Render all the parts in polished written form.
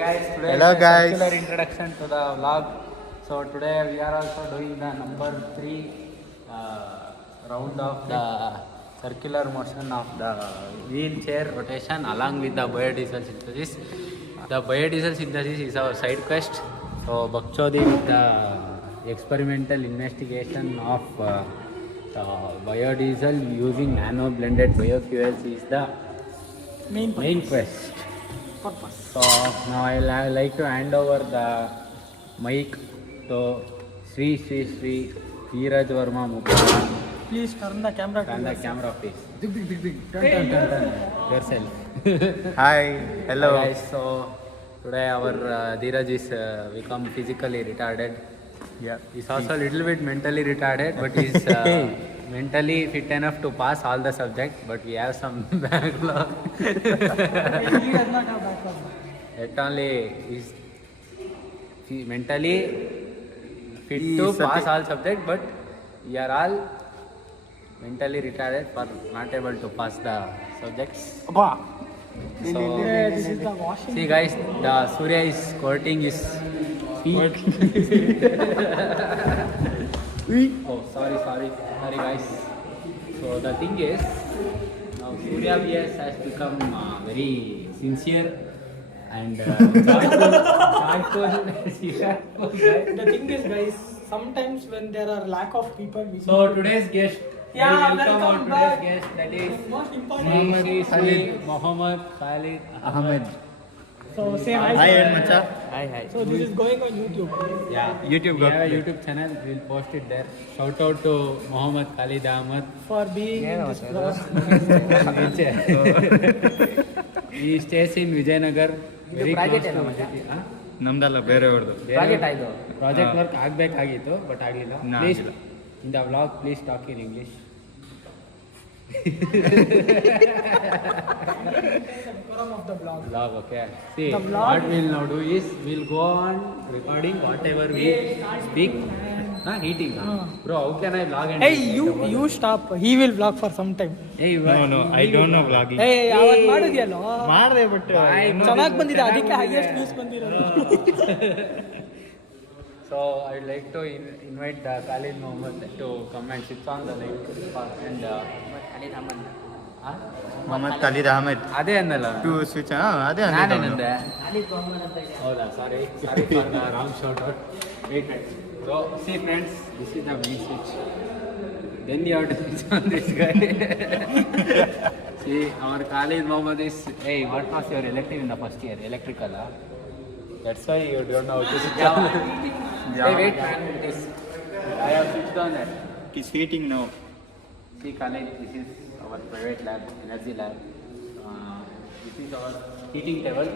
guys, today Hello is a guys. circular introduction to the vlog. So today we are also doing the number 3 round of the circular motion of the wheelchair rotation along with the biodiesel synthesis. The biodiesel synthesis is our side quest. So Bakchodi with the experimental investigation of biodiesel using nano blended biofuels is the main quest. So now I like to hand over the mic to Sri Dheeraj Verma Mukherjee. Please turn the camera Turn the camera please. Big. Turn. Yourself. Hi. Hello. Hi guys, so today our Dheeraj is become physically retarded. Yeah. He's also a little bit mentally retarded, but he's mentally fit enough to pass all the subjects. But we have some backlog. He does not have backlog. Yet only is mentally fit He to is pass all subjects, but we are all mentally retarded for not able to pass the subjects. So, This is the washing. see guys, the Surya is squirting his feet. Oh, sorry guys. So the thing is, now Surya VS has become very sincere and joyful guy. The thing is, guys, sometimes when there are lack of people, we So today's guest, Yeah, welcome our welcome today's back. guest, that is most important. Sri Mohammed Khalid Ahmed. So say hi. Hi, to and Macha. Hi. So this is going on YouTube. Yeah, YouTube we have a got it. YouTube channel. We'll post it there. Shout out to Mohammed Khalid Ahmed. For being in this vlog. He stays in Vijayanagar. Very close to ನಮ್ದಲ್ಲ ಬೇರೆಯವ್ರದ್ದು. Project work ಆಗಬೇಕಾಗಿತ್ತು but ಆಗಲಿಲ್ಲ. ಇನ್ನ please ಆಗಿಲ್ಲ. In the vlog please talk in English. Forum of the vlog. Vlog, okay. See, The vlog- what we'll now do is we'll go on recording whatever we speak. Eating. Bro, how can I vlog and Hey, eat? you stop. He will vlog for some time. Hey, No, I don't know vlogging. Hey, ಅವತ್ತು ಮಾಡಿದ್ಯಲ್ಲ ಮಾಡಿದೆ but ಚೆನ್ನಾಗಿ ಬಂದಿದೆ ಅದಕ್ಕೆ highest views ಬಂದಿರೋದು. So I'd like to invite Khalid Mohammed to come and sit on the link and Khalid Ahmed. Mohammed Khalid Ahmed ಅದೇ ಅನ್ನಲ್ಲ to switch ಅದೇ ನಾನೇನಂದೆ ಹೌದಾ sorry for the wrong shot out wait so see friends this is the main switch then you have to switch on this guy see our Khalid Mohammed is hey what was your elective in the first year electrical that's why you don't know how to switch on hey wait man this I have switched on that it is heating now see Khalid this is our private lab energy lab this is our heating table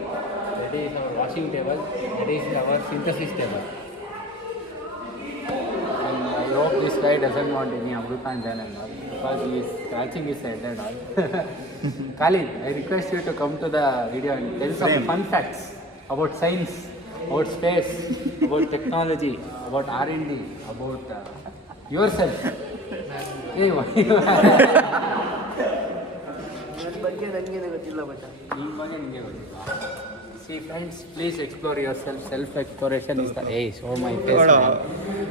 that is our washing table that is our synthesis table and I hope this guy doesn't want any Amrutan Jain and all because he is scratching his head and all Khalid I request you to come to the video and tell some Same. fun facts about science about space about technology about R&D about yourself hey what See friends, please explore yourself. Self-exploration is the hey. Show my face. Hold on. Man.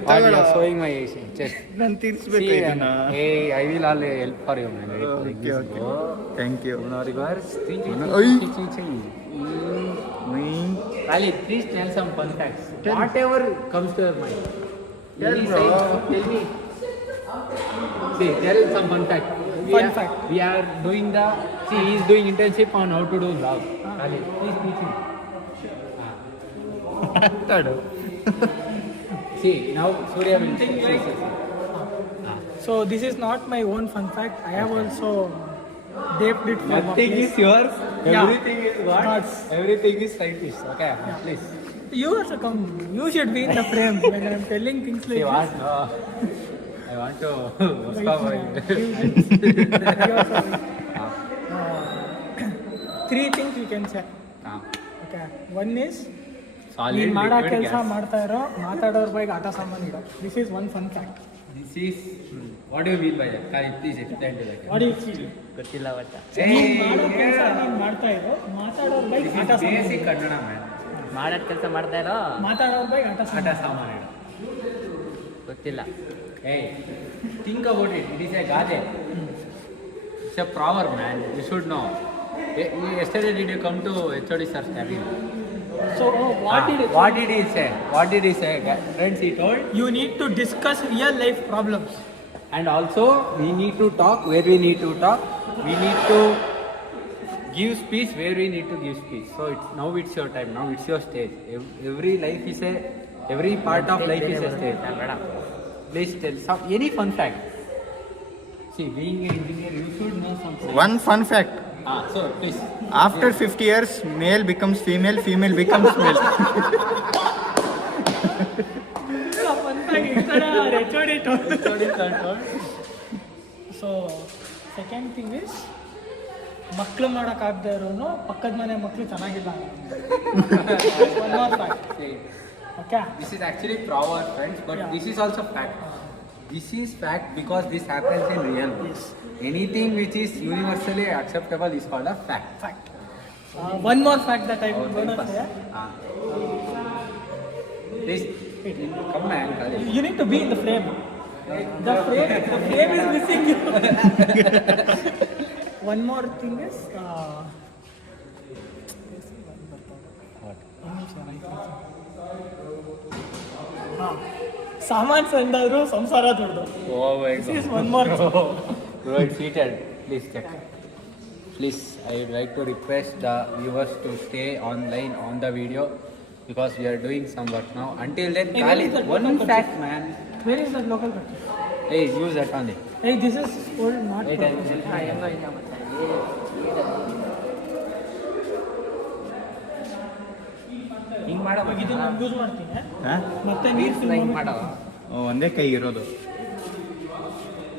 What you are showing my chest. ನಾನು ತೀರಿಸ್ಬೇಕು See, ಇದನ್ನ hey, I will all help for you, man. Like Okay, this. okay. Go. Thank you Now reverse. Ay. Ali, please tell some fun facts. Whatever comes to your mind. Tell, Any bro. science, tell me. See, tell some fun fact. We are doing the. See, he is doing internship on how to do vlog. Ali, please teach him. See, now Surya will take So this is not my own fun fact. I have also taped it for Nothing workplace. is yours. Yeah. Everything is what? God's. Everything is scientist. Okay, please. You also come. You should be in the frame when I am telling things like See this. what? No. I want to. You also wait. Three things we can say. Okay. One is Solid ನೀನ್ ಮಾಡೋ liquid ಕೆಲಸ gas. ಮಾಡ್ತಾ ಇರೋ ಮಾತಾಡೋರ್ ಬಗ್ಗೆ ಆಟ ಸಾಮಾನು ಇರೋ. This is one fun fact. This is. What do you mean by that? Can you please explain to that? What do you feel? ಗೊತ್ತಿಲ್ಲ ಬಟ್ ನೀನ್ ಮಾಡೋ ಕೆಲಸ ನೀನ್ ಮಾಡ್ತಾ ಇರೋ ಮಾತಾಡೋರ್ ಬಗ್ಗೆ ಆಟ ಸಾಮಾನು ಬೇಸಿಕ್ ಕನ್ನಡ ಮ್ಯಾನ್ ಮಾಡೋದು ಕೆಲಸ ಮಾಡ್ತಾ ಇರೋ ಮಾತಾಡೋರ್ ಬಗ್ಗೆ ಆಟ ಆಟ ಸಾಮಾನು ಗೊತ್ತಿಲ್ಲ. ಏಯ್ think about it. It is a ಗಾದೆ. It's a proverb man. You should know. Yesterday did you come to HOD sir's cabin? So what did he say? What did he say? Friends, he told. You need to discuss real life problems. And also we need to talk where we need to talk. We need to give speech where we need to give speech. So it's your time. Now it's your stage. Every part of life is a stage. Please tell any fun fact. See, being an engineer, you should know something. One fun fact. So please. After 50 years, male becomes female, female becomes male. So second thing is ಮಕ್ಕಳು ಮಾಡೋಕ್ಕಾಗದೇ ಇರೋನು ಪಕ್ಕದ ಮನೆ ಮಕ್ಕಳು ಚೆನ್ನಾಗಿಲ್ಲ. Okay. This is actually proverb, friends, but Yeah. this is also fact. This is fact because this happens in real life. Anything which is universally acceptable is called a fact. Fact. One more fact that I would want to say. Please, come man. You need to be in the frame. The frame is missing you. One more thing is. ಸಾಮಾನ್ ಸಂದಾದ್ರು ಸಂಸಾರ ದೊಡ್ಡದು. Oh my This is one more. Bro, it's heated. Please check. Please, I would like to request the viewers to stay online on the video because we are doing some work now. Until then, Hey, where Khalid, is that one local fact, man. Where is that local country? Hey, use that only. Hey, this is old, not. Wait, ಹಿಂಗೆ ಮಾಡೋ ಇದು ನಾನು use ಮಾಡ್ತೀನಿ. ಹಾ? ಮತ್ತೆ ಹಿಂಗೆ ಮಾಡೋ. ಒಂದೇ ಕೈ ಇರೋದು.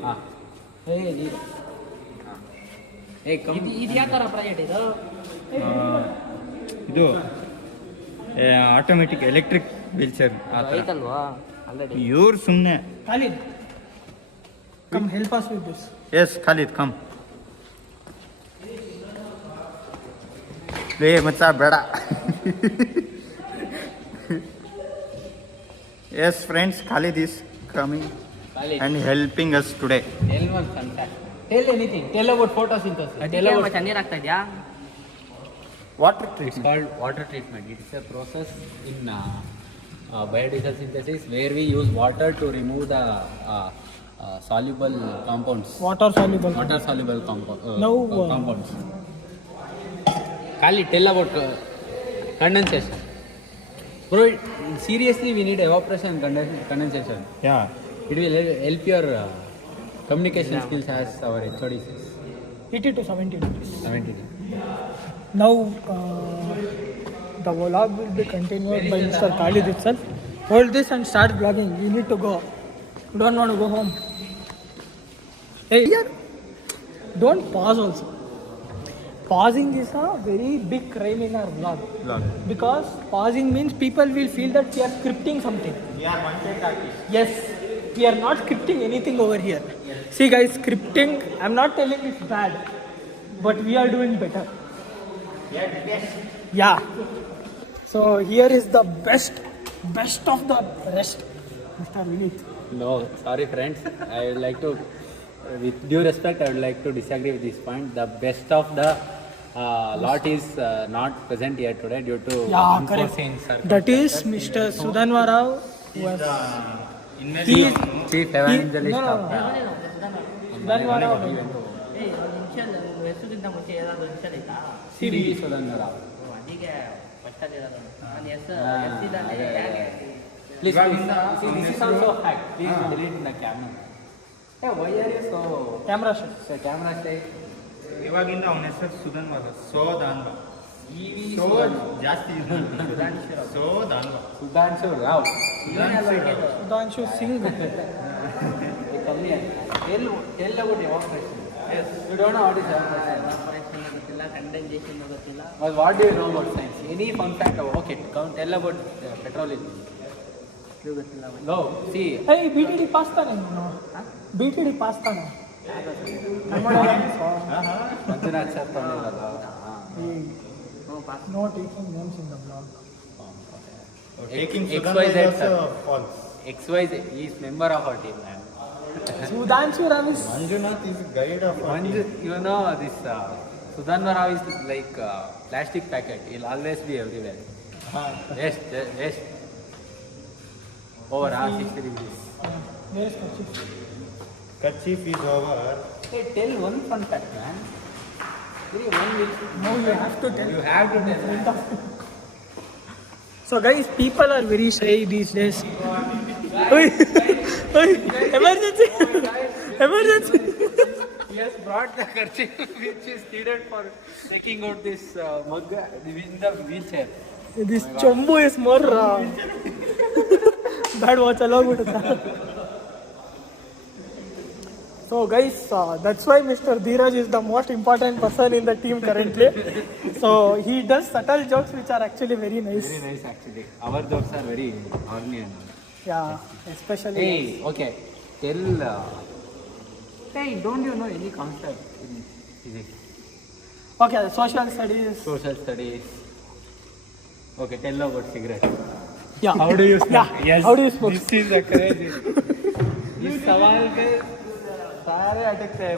ಹಾಂ. ಇದು ಯಾವ ಥರ ಪ್ರಾಜೆಕ್ಟ್ ಇದು? ಇದು ಆಟೋಮೆಟಿಕ್ ಎಲೆಕ್ಟ್ರಿಕ್ ವೀಲ್ಚೇರ್ ಆ ಥರ. ಐತಲ್ವಾ ಆಲ್ರೆಡಿ? ಇವ್ರು ಸುಮ್ಮನೆ. Khalid, come help us with this. Yes Khalid come. ರೇ ಮಚ್ಚ ಬೇಡ. Yes, friends, Khalid is coming Khalid. and helping us today. Tell one fun fact. Tell anything. Tell about photosynthesis. Tell about ನೀರು ಆಗ್ತಾ ಇದೆಯಾ? Water It's treatment. called water treatment. It's a process in biodiesel synthesis where we use water to remove the soluble compounds. Water soluble. Water soluble Now, compounds. Khalid, tell about condensation. Bro, seriously, we need evaporation and condensation. Yeah. It will help your communication skills as our HOD says. 80 to 70 degrees. 70. Now, the vlog will be continued by Mr. Khalid itself. Hold this and start vlogging. You need to go. You don't want to go home. Hey, here. Don't pause also. Pausing is a very big crime in our vlog. Because pausing means people will feel that we are scripting something. Yes, we are not scripting anything over here. See guys, scripting, I'm not telling it's bad, but we are doing better. Yeah. So here is the best of the rest, Mr. Vinith. No, sorry friends. I would like to, with due respect, I would like to disagree with this point. The best of the lot is not present here today due to Yeah, unforeseen correct. That is Mr. Sudhanva Rao. He is chief evangelist no, of Sudhanva Rao. ಹೆಸರಿಗಿಂತ ಮುಂಚೆ ಏನಾದ್ರು initial ಐತಾ? CV Sudhanva Rao. ಅದಕ್ಕೆ ಫಸ್ಟಲ್ಲಿ ಇರೋದು ನಾನು ಎಷ್ಟಿದ್ದಾನೆ ಹೇಗೆ? Please, see, this is also a fact. Please delete the camera. Hey, why are you so? Camera shot. So camera stay. ಇವಾಗಿಂದ ಅವನ ಹೆಸರು ಸುಧನ್ ಸೋದಾನ್ವ. ಜಾಸ್ತಿ ಸೋದಾನ್ವ. Sudhanshu Rao. Sudhanshu Singh. Tell about evaporation. Yes. You don't know what is evaporation. Operation ಗೊತ್ತಿಲ್ಲ, condensation ಗೊತ್ತಿಲ್ಲ. But what do you know about science? Any fun fact? Okay, tell about petrol engine. ಇದು ಗೊತ್ತಿಲ್ಲ. No, see. Hey, BTD pasta no. BTD pasta no. Manjunath sir told No taking names in the vlog. Taking XYZ, Sudan is sir. also false. XYZ, he is member of our team, man. Sudhanshu Ram is Manjunath is guide of our team. You know this Sudhanvar Rao is like plastic packet. He'll always be everywhere. Yes. Over 60 degrees. where is Kachif? Kerchief is over. Hey, tell one fun fact, man. No, you have to tell. You have to tell. So guys, people are very shy these days. Oi, emergency! Emergency! He has brought the kerchief which is needed for taking out this mug in the wheelchair. This chombu is more bad watch along. So guys, that's why Mr. Dheeraj is the most important person in the team currently. So he does subtle jokes which are actually very nice. Very nice actually. Our jokes are very horny and all. Yeah, especially. Hey, okay. Tell. Hey, don't you know any concept in physics? Okay, social studies. Social studies. Okay, tell about cigarette. Yeah. How do you smoke? Yeah. Yes. How do you smoke? This is the crazy. इस सवाल के सारे अटकते हैं.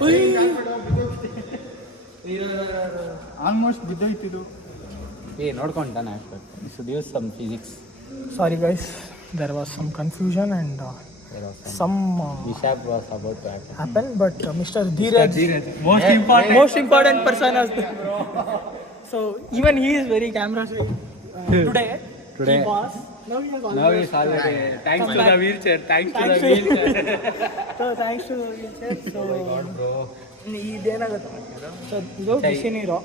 Almost ಬಿದ್ದೋಯ್ತಿದು. Hey, ನೋಡ್ಕೊಂಡ ನಾನು You should use some physics. Sorry guys, there was some confusion and There was some mishap was about to happen. happened, but Mr. Dheeraj, most important person as the. So even he is very camera shy. Today Today. he was. Now he has always. Now it's already thanks to the wheelchair. Thanks to the Thanks to- wheelchair. So thanks to the wheelchair. So Bro. ಇದೇನಾಗುತ್ತೆ so ಇದು ಬಿಸಿ ನೀರು,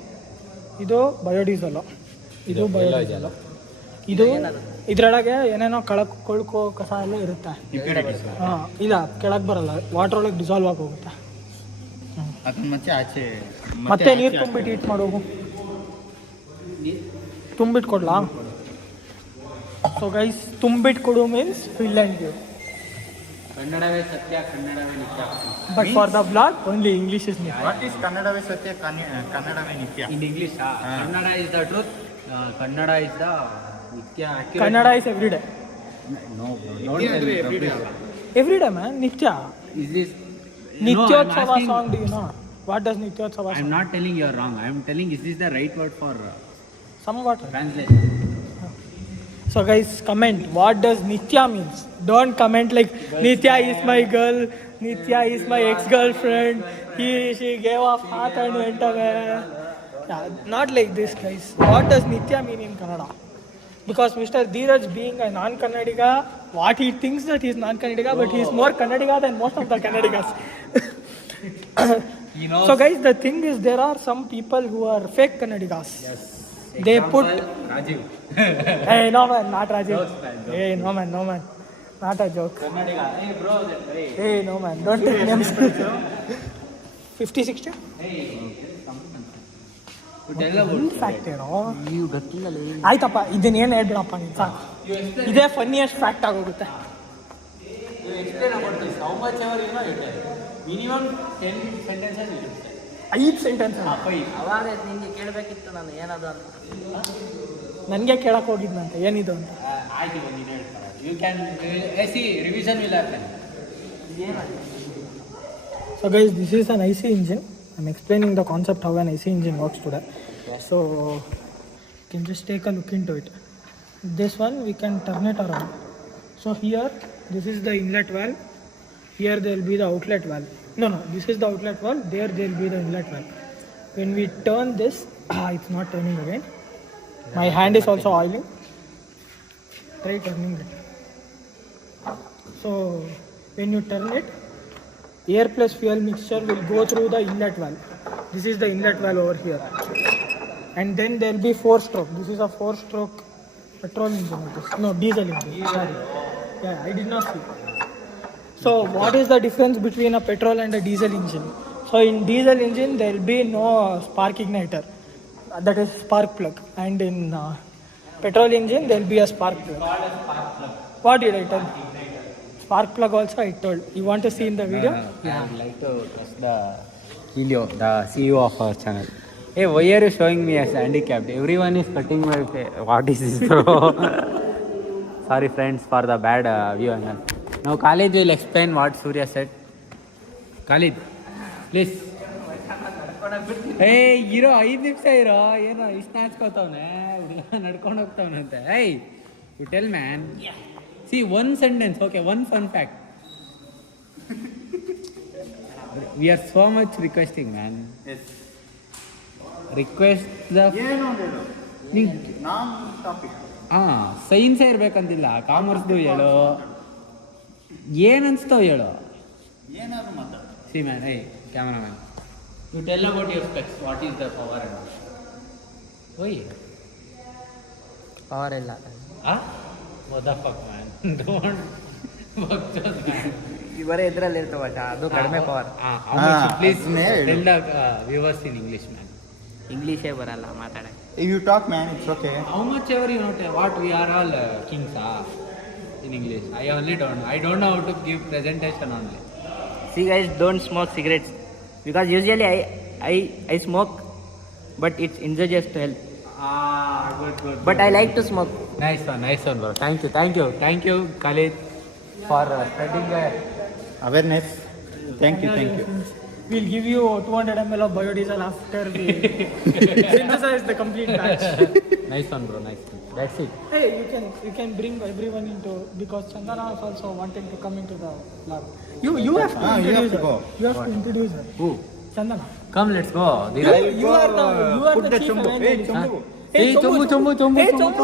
ಇದು biodiesel, ಇದು biodiesel, ಇದು ಇದರೊಳಗೆ ಏನೇನೋ ಕೊಳ್ಕೋ ಕಸ ಎಲ್ಲ ಇರುತ್ತೆ. ಹಾಂ, ಇಲ್ಲ ಕೆಳಗೆ ಬರಲ್ಲ, ವಾಟರ್ ಒಳಗೆ ಡಿಸಾಲ್ವ್ ಆಗಿ ಹೋಗುತ್ತೆ. ಅದನ್ನ ಮತ್ತೆ ಆಚೆ ಮತ್ತೆ ನೀರು ತುಂಬಿಟ್ಟು ಹೀಟ್ ಮಾಡೋದು, ತುಂಬಿಟ್ಟು ಕೊಡ್ಲಾ? ಸೊ ಗೈಸ್, ತುಂಬಿಟ್ಟು ಕೊಡು ಮೀನ್ಸ್ ಫಿಲ್ ಆ್ಯಂಡ್ ಗಿವ್. ಕನ್ನಡವೇ ಸತ್ಯ, ಕನ್ನಡವೇ ನಿತ್ಯ. But for the blog only English is ನಿತ್ಯ. ವಾಟ್ ಈಸ್ ಕನ್ನಡವೇ ಸತ್ಯ, ಕನ್ನಡವೇ ನಿತ್ಯ. In English, Kannada is the truth. Kannada is the nitya. Accurate. Kannada is every day. No, bro. Don't tell me every day. Every day man, ನಿತ್ಯ. Is this? Nityotsava No, I'm asking- song, do you know what does Nityotsava I'm song? not telling you are wrong. I'm telling is this the right word for somewhat. translation? So guys, comment what does Nitya means. Don't comment like Nitya is my girl, Nitya is my ex-girlfriend, she gave off heart and went away. Yeah, not like this guys. What does Nitya mean in Kannada? Because Mr. Dheeraj being a non-Kannadiga, what he thinks that he is non-Kannadiga, but he is more Kannadiga than most of the Kannadigas. You know. So guys, the thing is there are some people who are fake Kannadigas. Yes. They put. Rajiv. Hey, no man, not Rajiv. Jokes, man, jokes. Hey, no man, not a joke. Kannadiga. Hey bro, that's right. Hey, no man, don't take names. 50, 60? Hey. You tell about fact ಏನೋ you ಗೊತ್ತಿಲ್ಲ. ಆಯ್ತಪ್ಪ, ಇದನ್ನೇನು ಹೇಳ್ಬಿಡಪ್ಪ ನೀನು ಸಾಕು. ಇದೇ funniest fact ಆಗೋಗುತ್ತೆ. You explain about this. How much ever you know you tell. Minimum 10 sentences you should say. 5 sentence ಅವಾಗ ನಿಂಗೆ ಕೇಳಬೇಕಿತ್ತು ನಾನು ಏನದು ಅಂತ. ನನಗೆ ಕೇಳಕ್ಕೆ ಹೋಗಿದ್ನಂತೆ ಏನಿದು ಅಂತ. ಆಯ್ತು, ನೀನು ಹೇಳ್ತಾರೆ. You can see revision will happen. So guys, this is an IC engine. I'm explaining the concept how an IC engine works today. So you can just take a look into it. This one we can turn it around. So here, this is the inlet valve. Here there will be the outlet valve. No, this is the outlet valve. There will be the inlet valve. When we turn this, it's not turning again. My hand is also oiling. Try turning it. So when you turn it, air plus fuel mixture will go through the inlet valve. This is the inlet valve over here. And then there will be 4-stroke. This is a 4-stroke petrol engine. No, diesel engine. Sorry. Yeah, I did not see. So what is the difference between a petrol and a diesel engine? So in diesel engine there will be no spark igniter, that is spark plug, and in petrol engine there will be a spark plug. What did I tell? Spark plug also I told. You want to see in the video? I would like to trust the Helio, the CEO of our channel. Hey, why are you showing me as handicapped? Everyone is cutting my face. What is this, bro? Sorry, friends, for the bad view angle. Now, Khalid will explain what Surya said. Khalid, please. Hey, hero, 5 ನಿಮಿಷ ಇರೋ ಏನೋ ಇಷ್ಟು ನಾಚ್ಕೋತಾವನೆ ನಡ್ಕೊಂಡು ಹೋಗ್ತಾವನಂತೆ. Hey, you tell, man. See, one sentence, okay, one fun fact. We are so much requesting, man. Yes. Request the ಏನು ನಾನ್ topic ಸೈನ್ಸೇ ಇರ್ಬೇಕಂತಿಲ್ಲ, ಕಾಮರ್ಸ್ದು ಹೇಳು, ಏನನ್ಸ್ತೋ ಹೇಳು. ಏನಾದ್ರು ಮಾತಾಡ. ಸಿ ಮ್ಯಾನ್, ಏಯ್ cameraman, you tell about your specs, what is the power and ಓಯ್ power ಇಲ್ಲ. What the fuck man, don't fuck just man. ಬರೀ ಇದ್ರಲ್ಲಿ ಇರ್ತವ ಅದು ಕಡಿಮೆ ಪವರ್. ಪ್ಲೀಸ್ ಅದನ್ನೇ ಹೇಳು. Tell the viewers in English man. ಇಂಗ್ಲೀಷೇ ಬರಲ್ಲ ಮಾತಾಡಕ್ಕೆ. If you talk, man, it's okay. How much ever you know what we are all kings in English. I don't know how to give presentation only. See guys, don't smoke cigarettes because usually I smoke, but it's injurious to health. Good. But I like to smoke. Nice one, bro. Thank you, Khalid, for spreading Awareness. Thank you. We'll give you 200 ml of biodiesel after we synthesize the complete batch. Nice one, bro. Nice one. That's it. Hey, you can bring everyone into, because Chandana is also wanting to come into the lab. You have to you have introduce to her. go. You have to introduce her. Who? Chandana. Come, let's go. You are Put the the chief chumbu. evangelist. Hey, chumbu. Hey, chumbu. Hey, chumbu.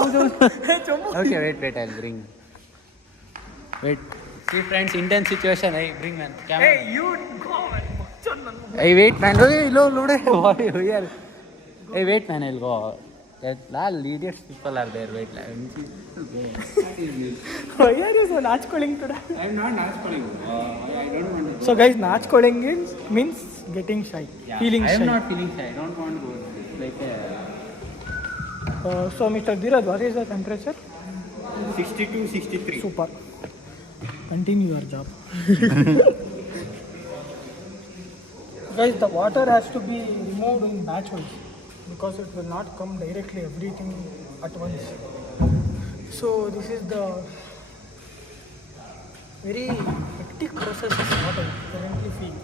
Hey, chumbu. Okay, wait. I'll bring. Wait. See, friends, intense situation. Hey, bring man. Camera. Hey, you go. Hey, wait, man. Hey, load. What are you here? Hey, wait, man. I'll go. All idiots people are there. Wait, let me see. Why are you so nachkoling today? I'm not asking. I don't want to. So guys, nachkoling means getting shy, feeling I shy. am not feeling shy. I don't want to go. Like So Mr. Dheeraj, what is the temperature? 62, 63. Super. Continue your job. Guys, the water has to be removed in batch-wise because it will not come directly everything at once. So this is the very hectic process of what I currently feel.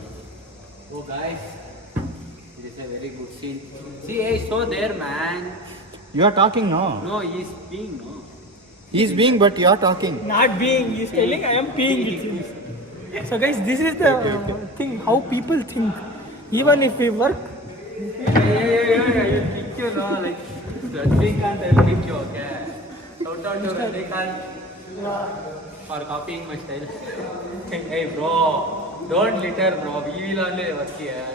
oh, guys, this is a very good scene. See, hey, so there, man. You are talking, no? No, he's being no. He's being, but you are talking. Not being, he's telling I am peeing. It seems. So guys, this is the thing, how people think. Even if we work, You'll pick you, no, like, Rajnikant, I'll pick you, okay? Shout out to Rajnikant for copying my style. Hey, bro, don't litter, bro. We will only work here.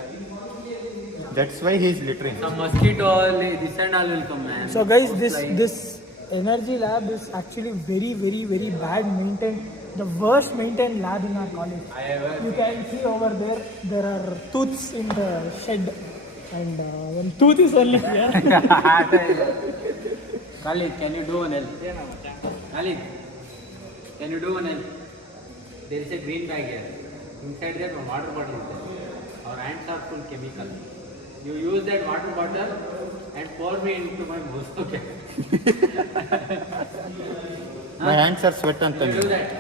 That's why he's littering. Some mosquito, this and all will come, man. so guys, Like, this energy lab is actually very, very, very bad maintained. The worst maintained lab in our college. You can see over there are tooths in the shed, and one tooth is only here. Khalid, can you do one help? Khalid, can you do one help? There is a green bag here. Inside there, one water bottle is there. Our hands are full chemical. You use that water bottle and pour me into my mouth, okay? My hands are sweat and You do thunder. that.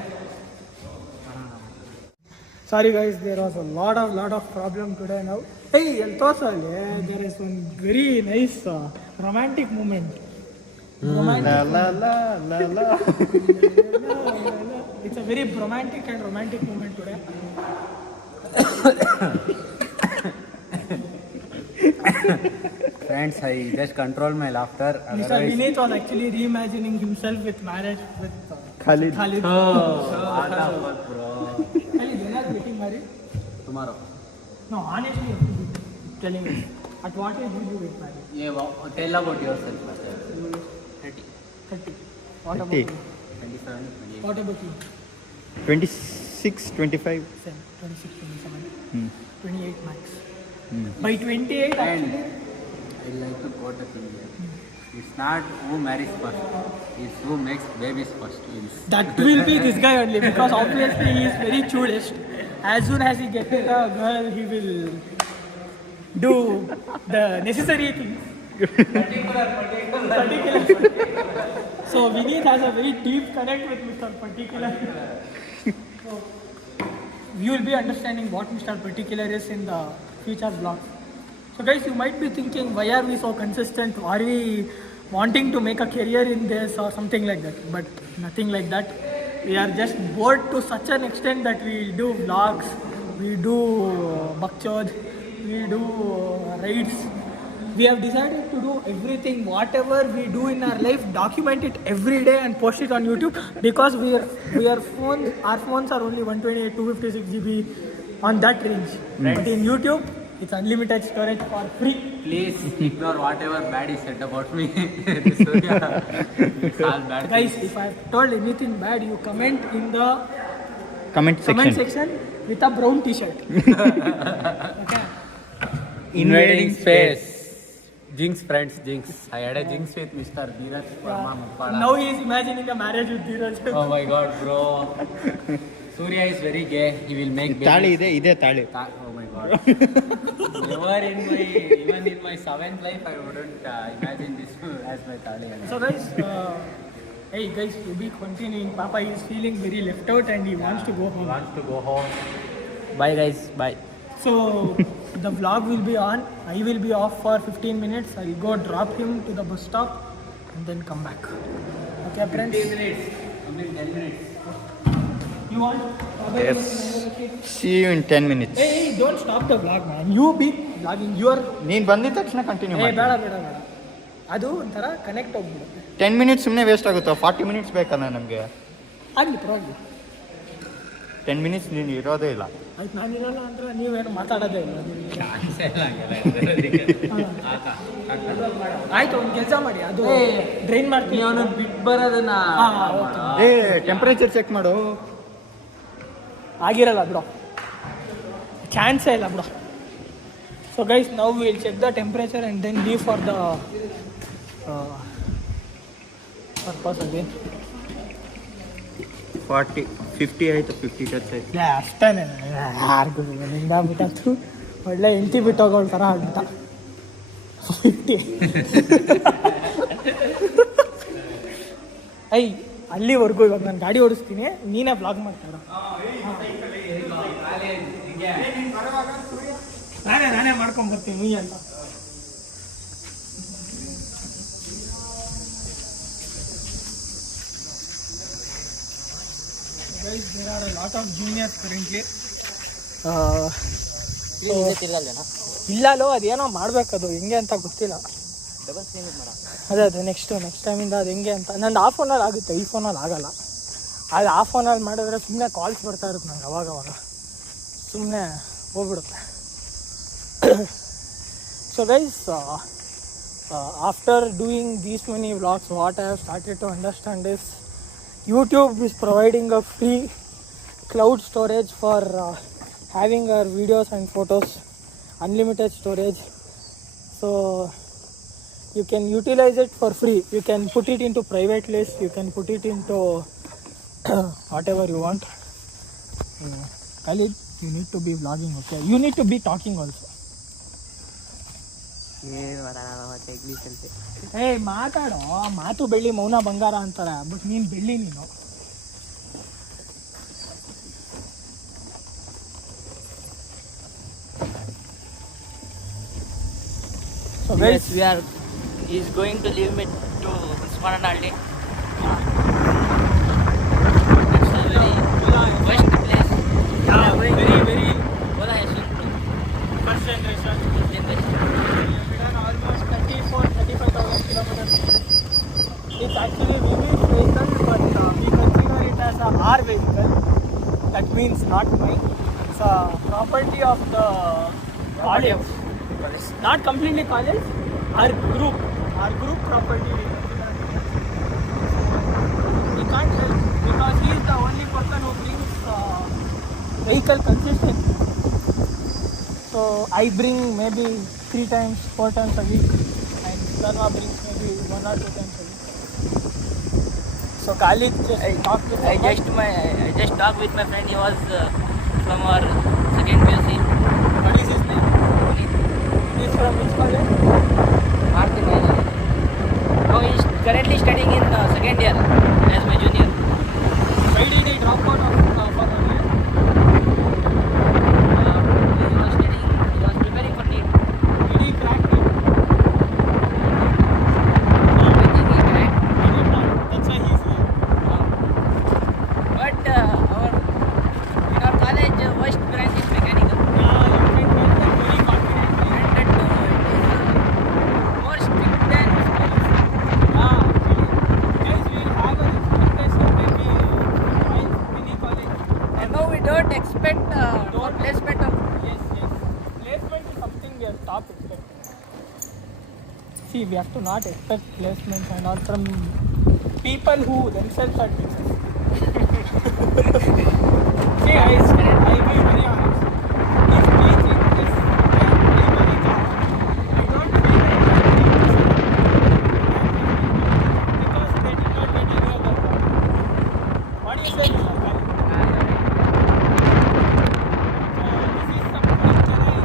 Sorry guys, there was a lot of problem today now. Hey, there is one very nice romantic moment. Romantic. La la la la la. It's a very romantic moment today. Friends, I just control my laughter. Mr. Vineet was actually reimagining himself with marriage with Khalid. Khalid. Oh, what the fuck, bro. Khalid, when are you getting married? Tomorrow. No, honestly, you have to be telling us. At what age will you get married? Yeah, wow. Tell about yourself first. 30, 30. What about 30. you? 27, 28. What about you? 26, 25. Same, 26, 27, Hmm. 28 max. By 28, And actually, I like to quote a thing here. It's not who marries first, it's who makes babies first. that will be this guy only, because obviously he is very chudist. As soon as he gets a girl, he will do the necessary things. Particular. So Vineet has a very deep connect with Mr. Particular. So you will be understanding what Mr. Particular is in the future vlog. So guys, you might be thinking, why are we so consistent? Are we wanting to make a career in this or something like that? But nothing like that. We are just bored to such an extent that we do vlogs, we do bakchod, we do raids. We have decided to do everything, whatever we do in our life, document it every day and post it on YouTube, because our phones are only 128, 256 GB on that range. But in YouTube, it's unlimited storage for free. Please ignore whatever bad is said about me. This Surya, it's all bad. Guys, if I've told anything bad, you comment in the Comment comment section. section with a brown t-shirt. Okay. Invading space. Jinx, friends, Jinx. I had a Jinx with Mr. Dheeraj Verma Mappada. Now he is imagining a marriage with Dheeraj. Oh my god, bro. Surya is very gay. He will make ತಾಳಿ babies. ಇದೆ ತಾಳಿ. Oh my god. Never even in my 7th life, I wouldn't imagine this as my tali. So guys, hey guys, to be continuing, Papa is feeling very left out and he wants to go He home. wants to go home. Bye guys, bye. So the vlog will be on. I will be off for 15 minutes. I'll go drop him to the bus stop and then come back. Okay, friends? 15 minutes. Only 10 minutes. You want? Yes. See you in 10 minutes. Hey, don't stop the vlog, man. You be vlogging. You are. ನೀನು ಬಂದಿದ ತಕ್ಷಣ continue ಏ ಮಾಡಿ. ಬೇಡ ಅದು ಒಂಥರ connect ಹೋಗ್ಬಿಡುತ್ತೆ. 10 minutes ಸುಮ್ಮನೆ ವೇಸ್ಟ್ ಆಗುತ್ತಾ? 40 ಮಿನಿಟ್ಸ್ ಬೇಕಲ್ಲ ನಮಗೆ. ಆಗಲಿ ಪರವಾಗಿಲ್ಲ. 10 ಮಿನಿಟ್ಸ್ ನೀನು ಇರೋದೇ ಇಲ್ಲ. ಆಯ್ತು, ನಾನಿರಲ್ಲ ಅಂದ್ರೆ ನೀವೇನು ಮಾತಾಡೋದೇ ಇಲ್ಲ. ಆಯ್ತು, ಒಂದು ಕೆಲಸ ಮಾಡಿ, ಅದು ಡ್ರೈನ್ ಮಾಡ್ತೀನಿ. ಅವನು ಬಿಟ್ಟು ಬರೋದನ್ನ ಏ ಟೆಂಪ್ರೇಚರ್ ಚೆಕ್ ಮಾಡು. ಆಗಿರಲ್ಲ ಬಿಡೋ, ಚಾನ್ಸೇ ಇಲ್ಲ ಬಿಡೋ. ಸೊ ಗೈಸ್, ನಾವು will check the temperature and then leave for the purpose again. 40 50 ಆಯಿತು, 50 ಟಚ್ ಆಯಿತು. ಅಷ್ಟೇ ಯಾರಿಗೂ ನಿಂದ ಬಿಟ್ಟು ಒಳ್ಳೆ ಎಂಟಿ ಬಿಟ್ಟೋಗೋಳ ಥರ ಆಗ್ಬಿಟ್ಟ. 50 ಐ ಅಲ್ಲಿವರೆಗೂ ಇವಾಗ ನಾನು ಗಾಡಿ ಓಡಿಸ್ತೀನಿ, ನೀನೇ ಬ್ಲಾಗ್ ಮಾಡ್ತಾರ. ನಾನೇ ಮಾಡ್ಕೊಂಬರ್ತೀನಿ ನೀ ಅಂತ. Guys, there are a lot of juniors currently. ಇಲ್ಲೋ ಅದೇನೋ ಮಾಡ್ಬೇಕದು ಹೆಂಗೆ ಅಂತ ಗೊತ್ತಿಲ್ಲ. ಅದೇ ನೆಕ್ಸ್ಟ್ ಟೈಮಿಂದ ಅದು ಹೆಂಗೆ ಅಂತ. ನಂದು ಆ ಫೋನಲ್ಲಿ ಆಗುತ್ತೆ, ಈ ಫೋನಲ್ಲಿ ಆಗಲ್ಲ. ಅದು ಆ ಫೋನಲ್ಲಿ ಮಾಡಿದ್ರೆ ಸುಮ್ಮನೆ ಕಾಲ್ಸ್ ಬರ್ತಾ ಇರುತ್ತೆ ನಂಗೆ ಅವಾಗವಾಗ, ಸುಮ್ಮನೆ ಹೋಗ್ಬಿಡುತ್ತೆ. So guys, after doing these many vlogs, what I have started to understand is YouTube is providing a free cloud storage for having our videos and photos, unlimited storage. So you can utilize it for free. You can put it into private list, you can put it into whatever you want. Khalid, you need to be vlogging, okay? You need to be talking also. ಏ ಮಾತಾಡೋ, ಮಾತು ಬೆಳ್ಳಿ ಮೌನ ಬಂಗಾರ ಅಂತಾರೆ, but ನೀನು ಬೆಳ್ಳಿ ನೀನು. So Yes, he is going to leave me to Smaranalli. That's a very first place. very Bola Yashwant. first generation. Almost 34,000-35,000 kilometers. It's actually Vivi's vehicle, but we consider it as our vehicle. That means not mine. It's a property of the college. Not completely college. Our group property. We can't help because he is the only person who brings vehicle consistently. So I bring maybe 3 times, 4 times a week, and Dhanwa brings maybe 1 or 2 times a week. So Khalid just talked with I just talked with my friend. He was from our second PUC. What is his name? He's from which college? Bharati Mahila. Now he's currently studying in second year as my junior. Why did he drop out of for 1 year? He was preparing for NEET. Did he crack it? I think he cracked. He did not. That's why he's here. But in our college, first branch is mechanical. Yeah, you can tell that very confidently. And that it is more strict than schools. Yeah, guys, we have an expectation when we join any college. And now we don't expect for placement of. Yes, yes. Placement is something we are top expecting. See, we have to not expect placement and all from people who themselves are teachers. See, I will be very honest. If teaching is a primary job, I don't feel like because they did not get any other job. What do you say, Mr. Khalid? This is some cultural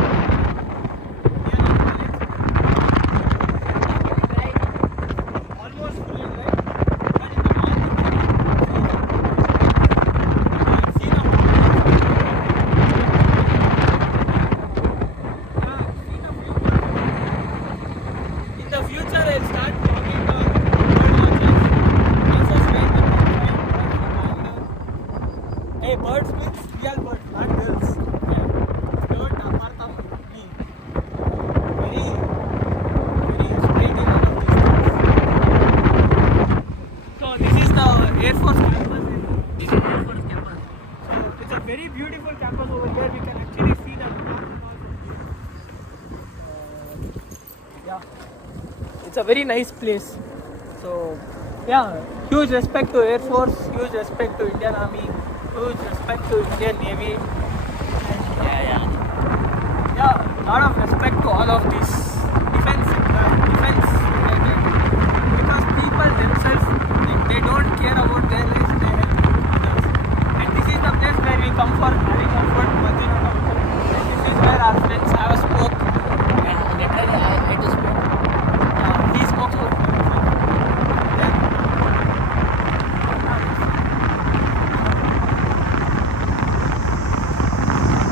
almost full, right? But in the morning, I've seen a in the future, I'll start talking about places where we can find birds. Hey, birds means real birds, not girls. Yeah. Don't apart of me. Very, very straight in all of these things. So this is the Air Force campus. This is Air Force campus. So it's a very beautiful campus over here. We can actually see the yeah, it's a very nice place. So yeah, huge respect to Air Force, huge respect to Indian Army, huge respect to Indian Navy, and yeah, lot of respect to all of these defense related, because people themselves they don't care about their lives, they help others. And this is the place where we come for having comfort, nothing of comfort. And this is where our friends have a smoke. And literally, I had to smoke. He smokes out.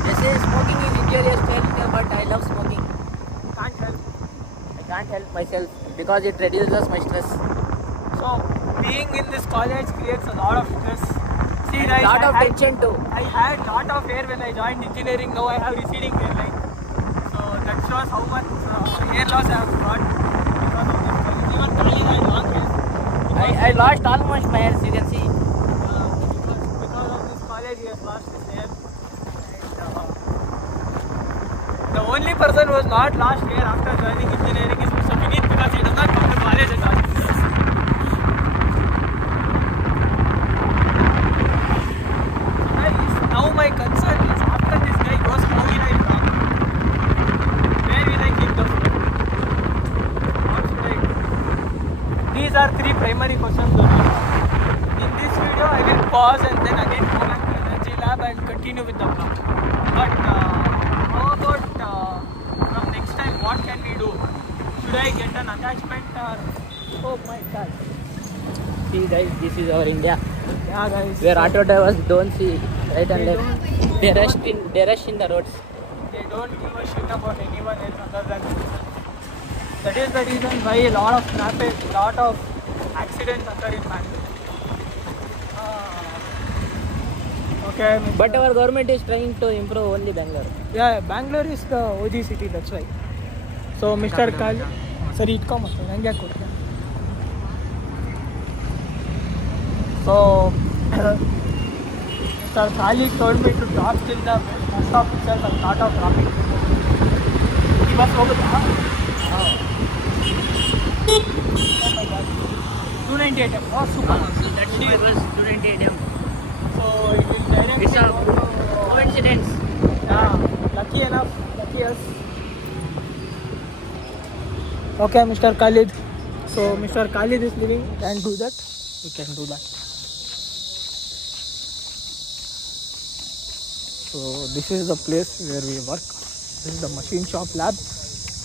They say smoking is injurious to health, but I love smoking. Can't help. I can't help myself because it reduces my stress. So being in this college creates a lot of stress. See, And guys, lot I of had- tension too. I had lot of hair when I joined engineering. Now I have receding hairline. So that shows how much hair loss I have got because of this college. Even Kali had long hair. I lost almost my hair, you can see. Because of this college, he has lost his hair. And the only person who has not lost hair after joining engineering is Mr. Vineet, because he does not come to college at all. Guys, now my concern is after this guy goes, how will I talk? Where will I keep the food? What should I do? These are 3 primary questions only. In this video, I will pause and then again go back to Energy Lab and continue with the vlog. But how about from next time, what can we do? Should I get an attachment or... Oh my god. See guys, this is our India. Yeah guys. Where auto drivers don't see right and They left. don't- They rush in the roads. They don't give a shit about anyone else other than themselves. That is the reason why a lot of traffic, lot of accidents occur in Bangalore. Okay. Mr. But our government is trying to improve only Bangalore. Yeah, Bangalore is the OG city, that's why. So, Mr. Kali, sorry, it come. So, Mr. Kali told me to drop till the bus stop itself and start off dropping. He was over there. Oh my god. 298 M. Oh, super. So that's why it was student ADM. So, it will directly It's a go to- coincidence. Yeah, lucky enough, lucky us. Okay, Mr. Khalid. So, Mr. Khalid is living. Can do that. We can do that. So, this is the place where we work. This is the machine shop lab.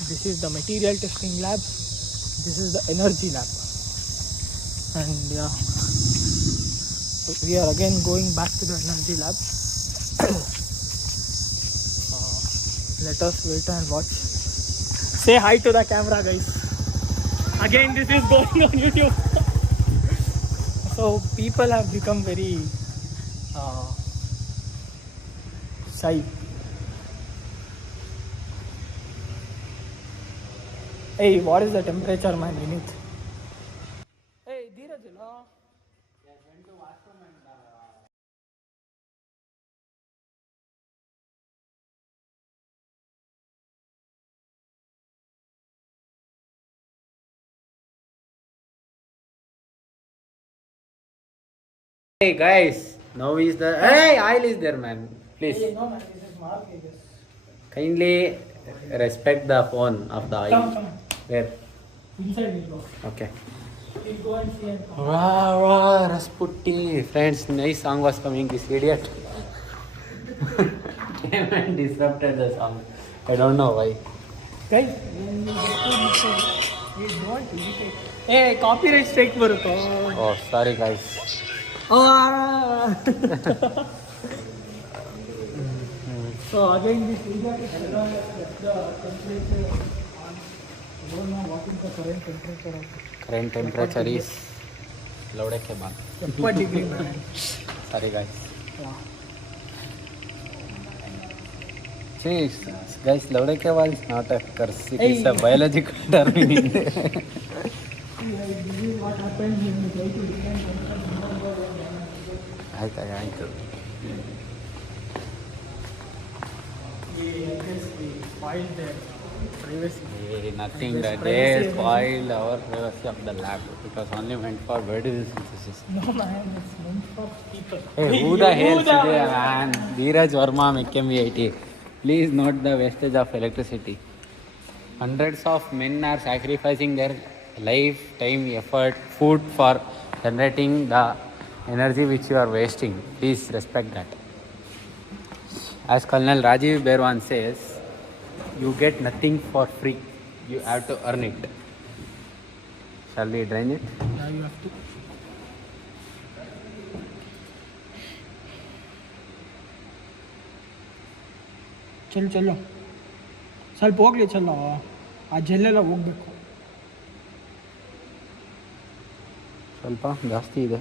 This is the material testing lab. This is the energy lab. And yeah, we are again going back to the energy lab. Let us wait and watch. Say hi to the camera, guys. Again, this is going on YouTube. So people have become very shy. Hey, what is the temperature, man, beneath? Hey, Dheeraj, no? Hey guys, now is the oil is there, man. Please Hey, no, man, this is Mark, I guess. kindly respect the phone of the oil. Come. Where? Inside we go. Okay. We'll go and see and come. Wow, Rasputti. Friends, nice song was coming. This idiot came and disrupted the song. I don't know why. Guys, when we get to inside, we don't irritate. Hey, copyright strike ಬರುತ್ತೋ? Oh, sorry guys. So again, this area is the temperature on. I don't know what is the current temperature of Current temperature is loaded ke baad. 70 degree, man. Sorry guys. Yeah. See, guys, loaded ke baad is not a curse. It is a Hey. biological term in India. This is what happens when you try to defend yourself. ಆಯ್ತು. We spoiled their privacy. Nothing This that privacy they is- spoil our privacy of the lab. It was only meant for biosynthesis. No, man, it's meant for people. Hey, who the hell the- today, man? Dheeraj Verma, MKMVIT. Please note the wastage of electricity. Hundreds of men are sacrificing their life, time, effort, food for generating the energy which you are wasting. Please respect that. As Colonel Rajiv Berwan says, you get nothing for free. You have to earn it. Shall we drain it? Now you have to. ಚಲೋ ಸ್ವಲ್ಪ ಹೋಗ್ಲಿ ಚಲೋ ಆ ಜಲ್ಲೆಲ್ಲ ಹೋಗ್ಬೇಕು ಸ್ವಲ್ಪ ಜಾಸ್ತಿ ಇದೆ.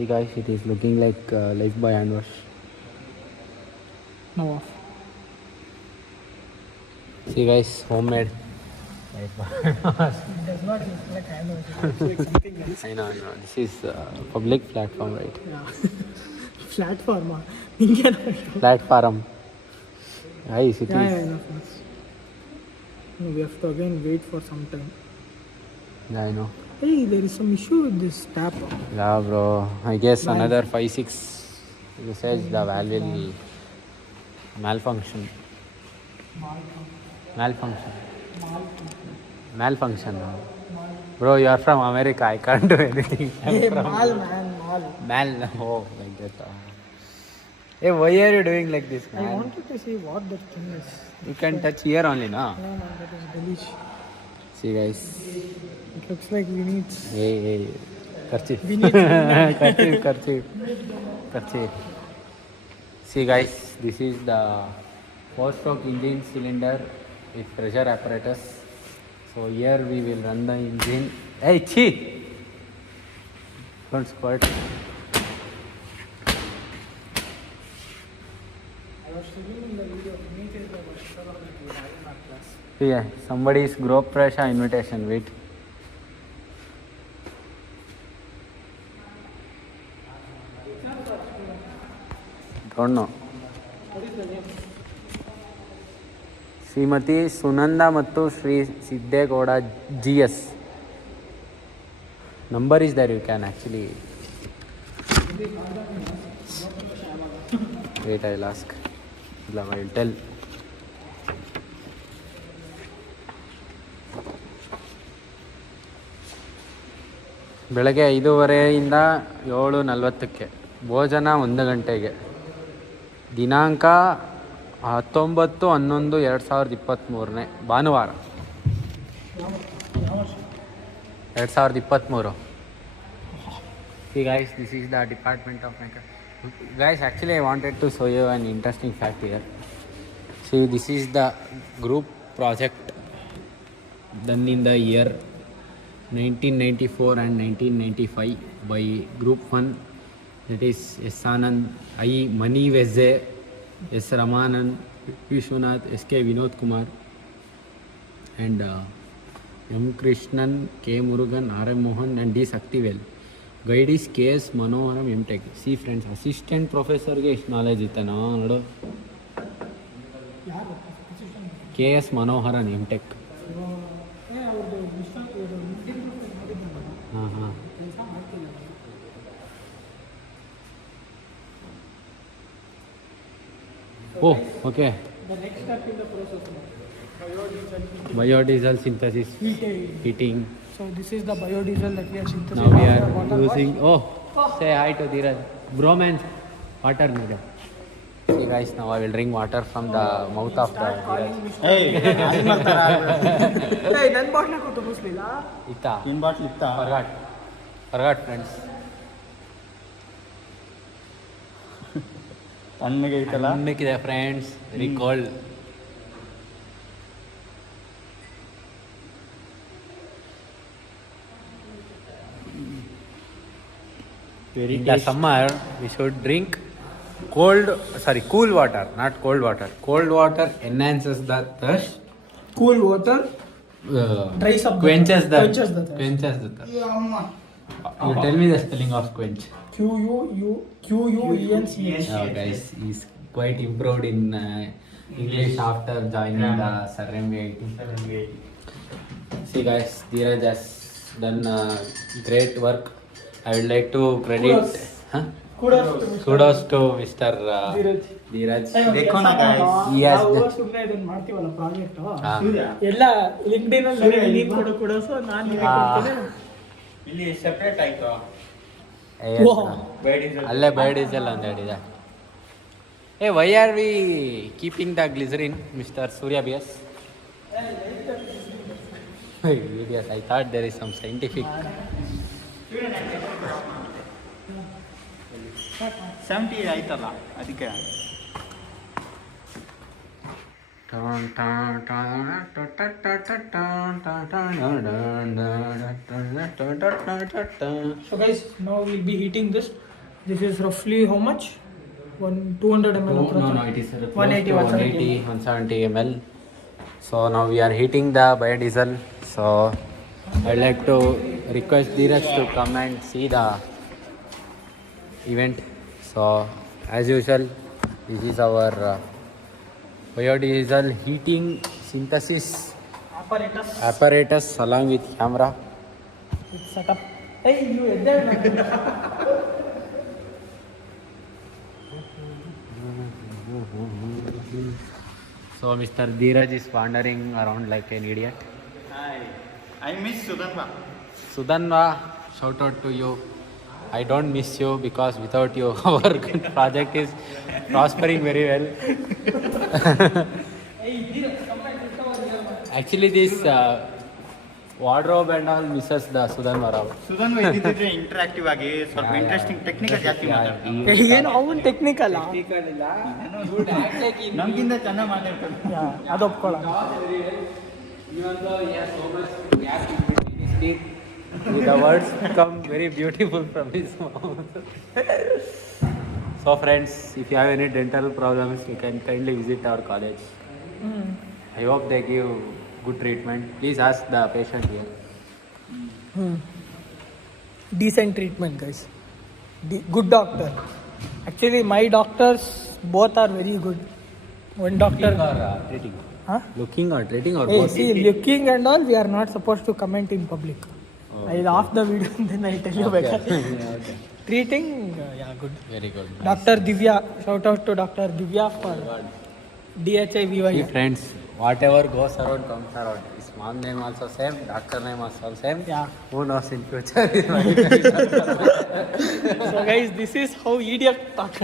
See guys, it is looking like Lifebuoy hand wash. ನಾವು of See guys, homemade. does not look like hand wash. It looks like something else. I know. This is public platform, right? Platform ಹಿಂಗೆ Platform. Guys, it is. No, we have to again wait for some time. Yeah, I know. Hey, there is some issue with this tap. Yeah, bro. I guess another 5-6 usage the valve will malfunction. Malfunction. Bro, you are from America. I can't do anything. I'm Hey, from mal, man, mal. Mal. Oh, like that. Hey, why are you doing like this, I man? wanted to see what that thing is. You can touch here only, no? No, no, that is delish. See, guys. It looks like we need. Hey. Kerchief. We need. Kerchief. See, guys. This is the 4-stroke engine cylinder with pressure apparatus. So here we will run the engine. Hey, chee! Don't squirt. I was filming in the video. Meet is the workshop that we have in our class. Yeah, somebody's group pressure invitation. Wait. Don't know. Shrimati Sunanda ಮತ್ತು Shri Siddegowda GS. Number is there, you can actually. Wait, I'll ask. I'll tell. ಬೆಳಗ್ಗೆ 5:30 7:40 ಭೋಜನ 1 ಗಂಟೆಗೆ. ದಿನಾಂಕ 19/11/2023 ಭಾನುವಾರ 2023. See guys, this is the department of makeup. Guys, actually I wanted to show you an interesting fact here. See, this is the group project done in the year 1994 and 1995 by Group 1. That is S. Anand, I. Mani Vezze, S. Ramanand, Vishwanath, S.K. Vinod Kumar, and M. Krishnan, K. Murugan, R.M. Mohan, and D. Saktivel. Guide is K.S. Manoharam M.Tech. See friends, assistant professor ge iಷ್ಟು knowledge ಇತ್ತನೋ ನೋಡು. K.S. Manoharan M.Tech. ಹಾಂ ಹಾಂ. Oh, okay. The next step in the process is Biodiesel synthesis, heating. So this is the biodiesel that we are synthesizing. Now we from are the water. using. Oh, say hi to Dheeraj. Bromance, water needed. See guys, now I will drink water from the mouth of the Dheeraj. ಏಯ್ ಹಂಗ್ ಮಾಡ್ತಾರಾ? ಏಯ್, ನನ್ನ ಬಾಟ್ಲ ಕೊಟ್ಟು ಮುಸ್ಲಿಲ್ಲ. Ita. ನಿನ್ bottle ಇತ್ತಾ? Forgot friends. ತಣ್ಣಗೆ ಐತಲ್ಲ? Tannಗಿದೆ friends, very cold. In the summer, we should drink cool water, not cold water. Cold water enhances the thirst. Cool water dries up. Quenches the Quenches the thirst. thirst. You tell me the spelling of quench. Quench. Oh, guys, he's quite improved in English after joining the Surrey 18. See guys, Dheeraj has done great work. I would like to credit. Kudos to Mr. Dheeraj. देखो ना guys. Yes. ಸುಮ್ಮನೆ ಇದನ್ನ ಮಾಡ್ತೀವಲ್ಲ project Ah. ಎಲ್ಲ LinkedIn ಅಲ್ಲಿ ನೀನು ಕೊಡು so ನಾನು ನಿಮಗೆ ಕೊಡ್ತೀನಿ. ಇಲ್ಲಿ ಸೆಪರೇಟ್ ಆಯ್ತು. Yes, ಅಲ್ಲೇ ಬಯೋಡೀಸೆಲ್ ಅಂತ ಹೇಳಿದೆ. Hey, why are we keeping the glycerin, Mr. Surya BS? Hey, idiot, I thought there is some scientific. 70 ಆಯ್ತಲ್ಲ ಅದಕ್ಕೆ. So guys, now we'll be heating this. This is roughly how much? 200 ml. No, it is 180, 170 ml. So now we are heating the biodiesel. So I'd like to request Dheeraj to come and see the event. So as usual, this is our biodiesel heating synthesis apparatus along with camera. It's set up. Hey, you at there? So Mr. Dheeraj is wandering around like an idiot. Hi, I miss Sudanva. Sudanva, shout out to you. I don't miss you because without you our project is prospering very well. Actually this wardrobe and all misses the Sudanva Rao. Sudhanva ಇದ್ದಿದ್ರೆ interactive ಆಗಿ ಸ್ವಲ್ಪ interesting technical ಜಾಸ್ತಿ ಮಾತಾಡ್ತಾರೆ. ಏನು ಅವನು technical ನಮ್ಗಿಂತ ಚೆನ್ನಾಗಿ ಮಾತಾಡ್ತಾರೆ. ಅದು ಒಪ್ಕೊಳ್ಳ. Even though he has so much gas in his teeth, the words come very beautiful from his mouth. So friends, if you have any dental problems, you can kindly visit our college. I hope they give good treatment. Please ask the patient here. Decent treatment, guys. Good doctor. Actually, my doctors both are very good. One doctor. Looking or treating? Huh? Looking or treating or Hey, both? see, looking and all, we are not supposed to comment in public. I'll off the video and then I tell you better. Okay. Treating, yeah, good. Very good. Dr. Divya, shout out to Dr. Divya for DHIVY. See friends, whatever goes around comes around. His mom name also same, doctor name also same. Yeah. Who knows in future? So guys, this is how idiot talk.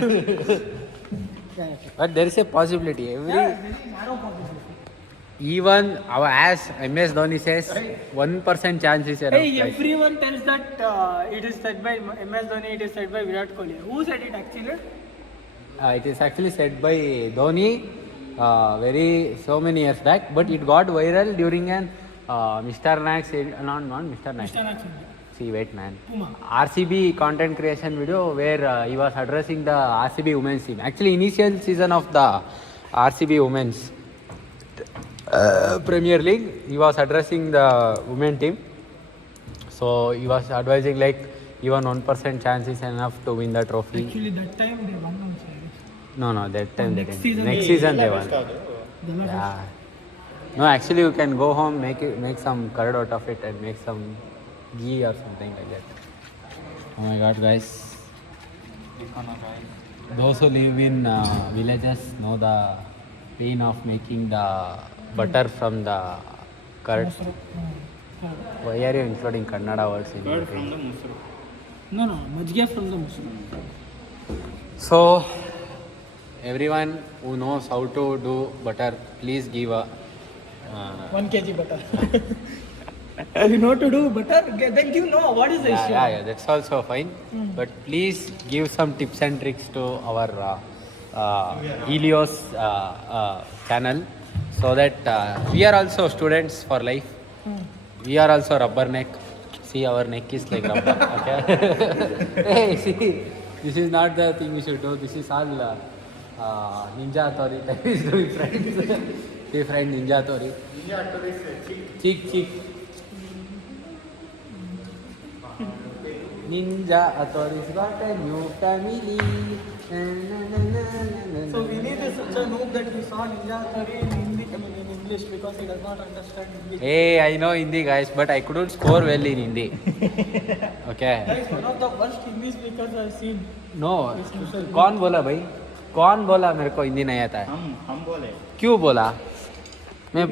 But there is a possibility. Very narrow possibility. Even our as MS Dhoni says, 1% chance is enough. Hey, guys. everyone tells that it is said by MS Dhoni, it is said by Virat Kohli. Who said it actually? It is actually said by Dhoni very so many years back, but it got viral during an Mr. Nax, not Mr. Nax. Mr. Nax. See, wait, man. Puma. RCB content creation video where he was addressing the RCB women's team. Actually, initial season of the RCB women's Premier League, he was addressing the women team. So he was advising like even 1% chance is enough to win the trophy. Actually, that time they won also. No, that time they Next didn't. season Next they- season they won. Best ಅದು. Yeah. No, actually you can go home, make some curd out of it and make some ghee or something like that. Oh my god, guys. Those who live in villages know the pain of making the butter from the curd. Why are you including Kannada words in Curd it? from the ಮೊಸರು. No, Majge from the Muslim. So, everyone who knows how to do butter, please give a 1 kg butter. You know to do butter? Then you know what is the issue. yeah, that's also fine. But please give some tips and tricks to our Helios channel so that we are also students for life. We are also rubber neck. See, our neck is like rubber. Okay. Hey, see, this is not the thing we should do. This is all Ninja Tori type is doing, friends. See, friend, Ninja Tori. Ninja Hattori is Cheek. Ninja Hattori's got a new family. So Vinith is such a noob that we saw Ninja Hattori in Hindi, I mean in English because he does not understand Hindi. Hey, I know Hindi, guys, but I couldn't score well in Hindi. Okay. That is one of the worst Hindi speakers I've seen. No. कौन बोला भाई? कौन बोला मेरे को हिंदी नहीं आता है? हम बोले क्यों बोला? मैं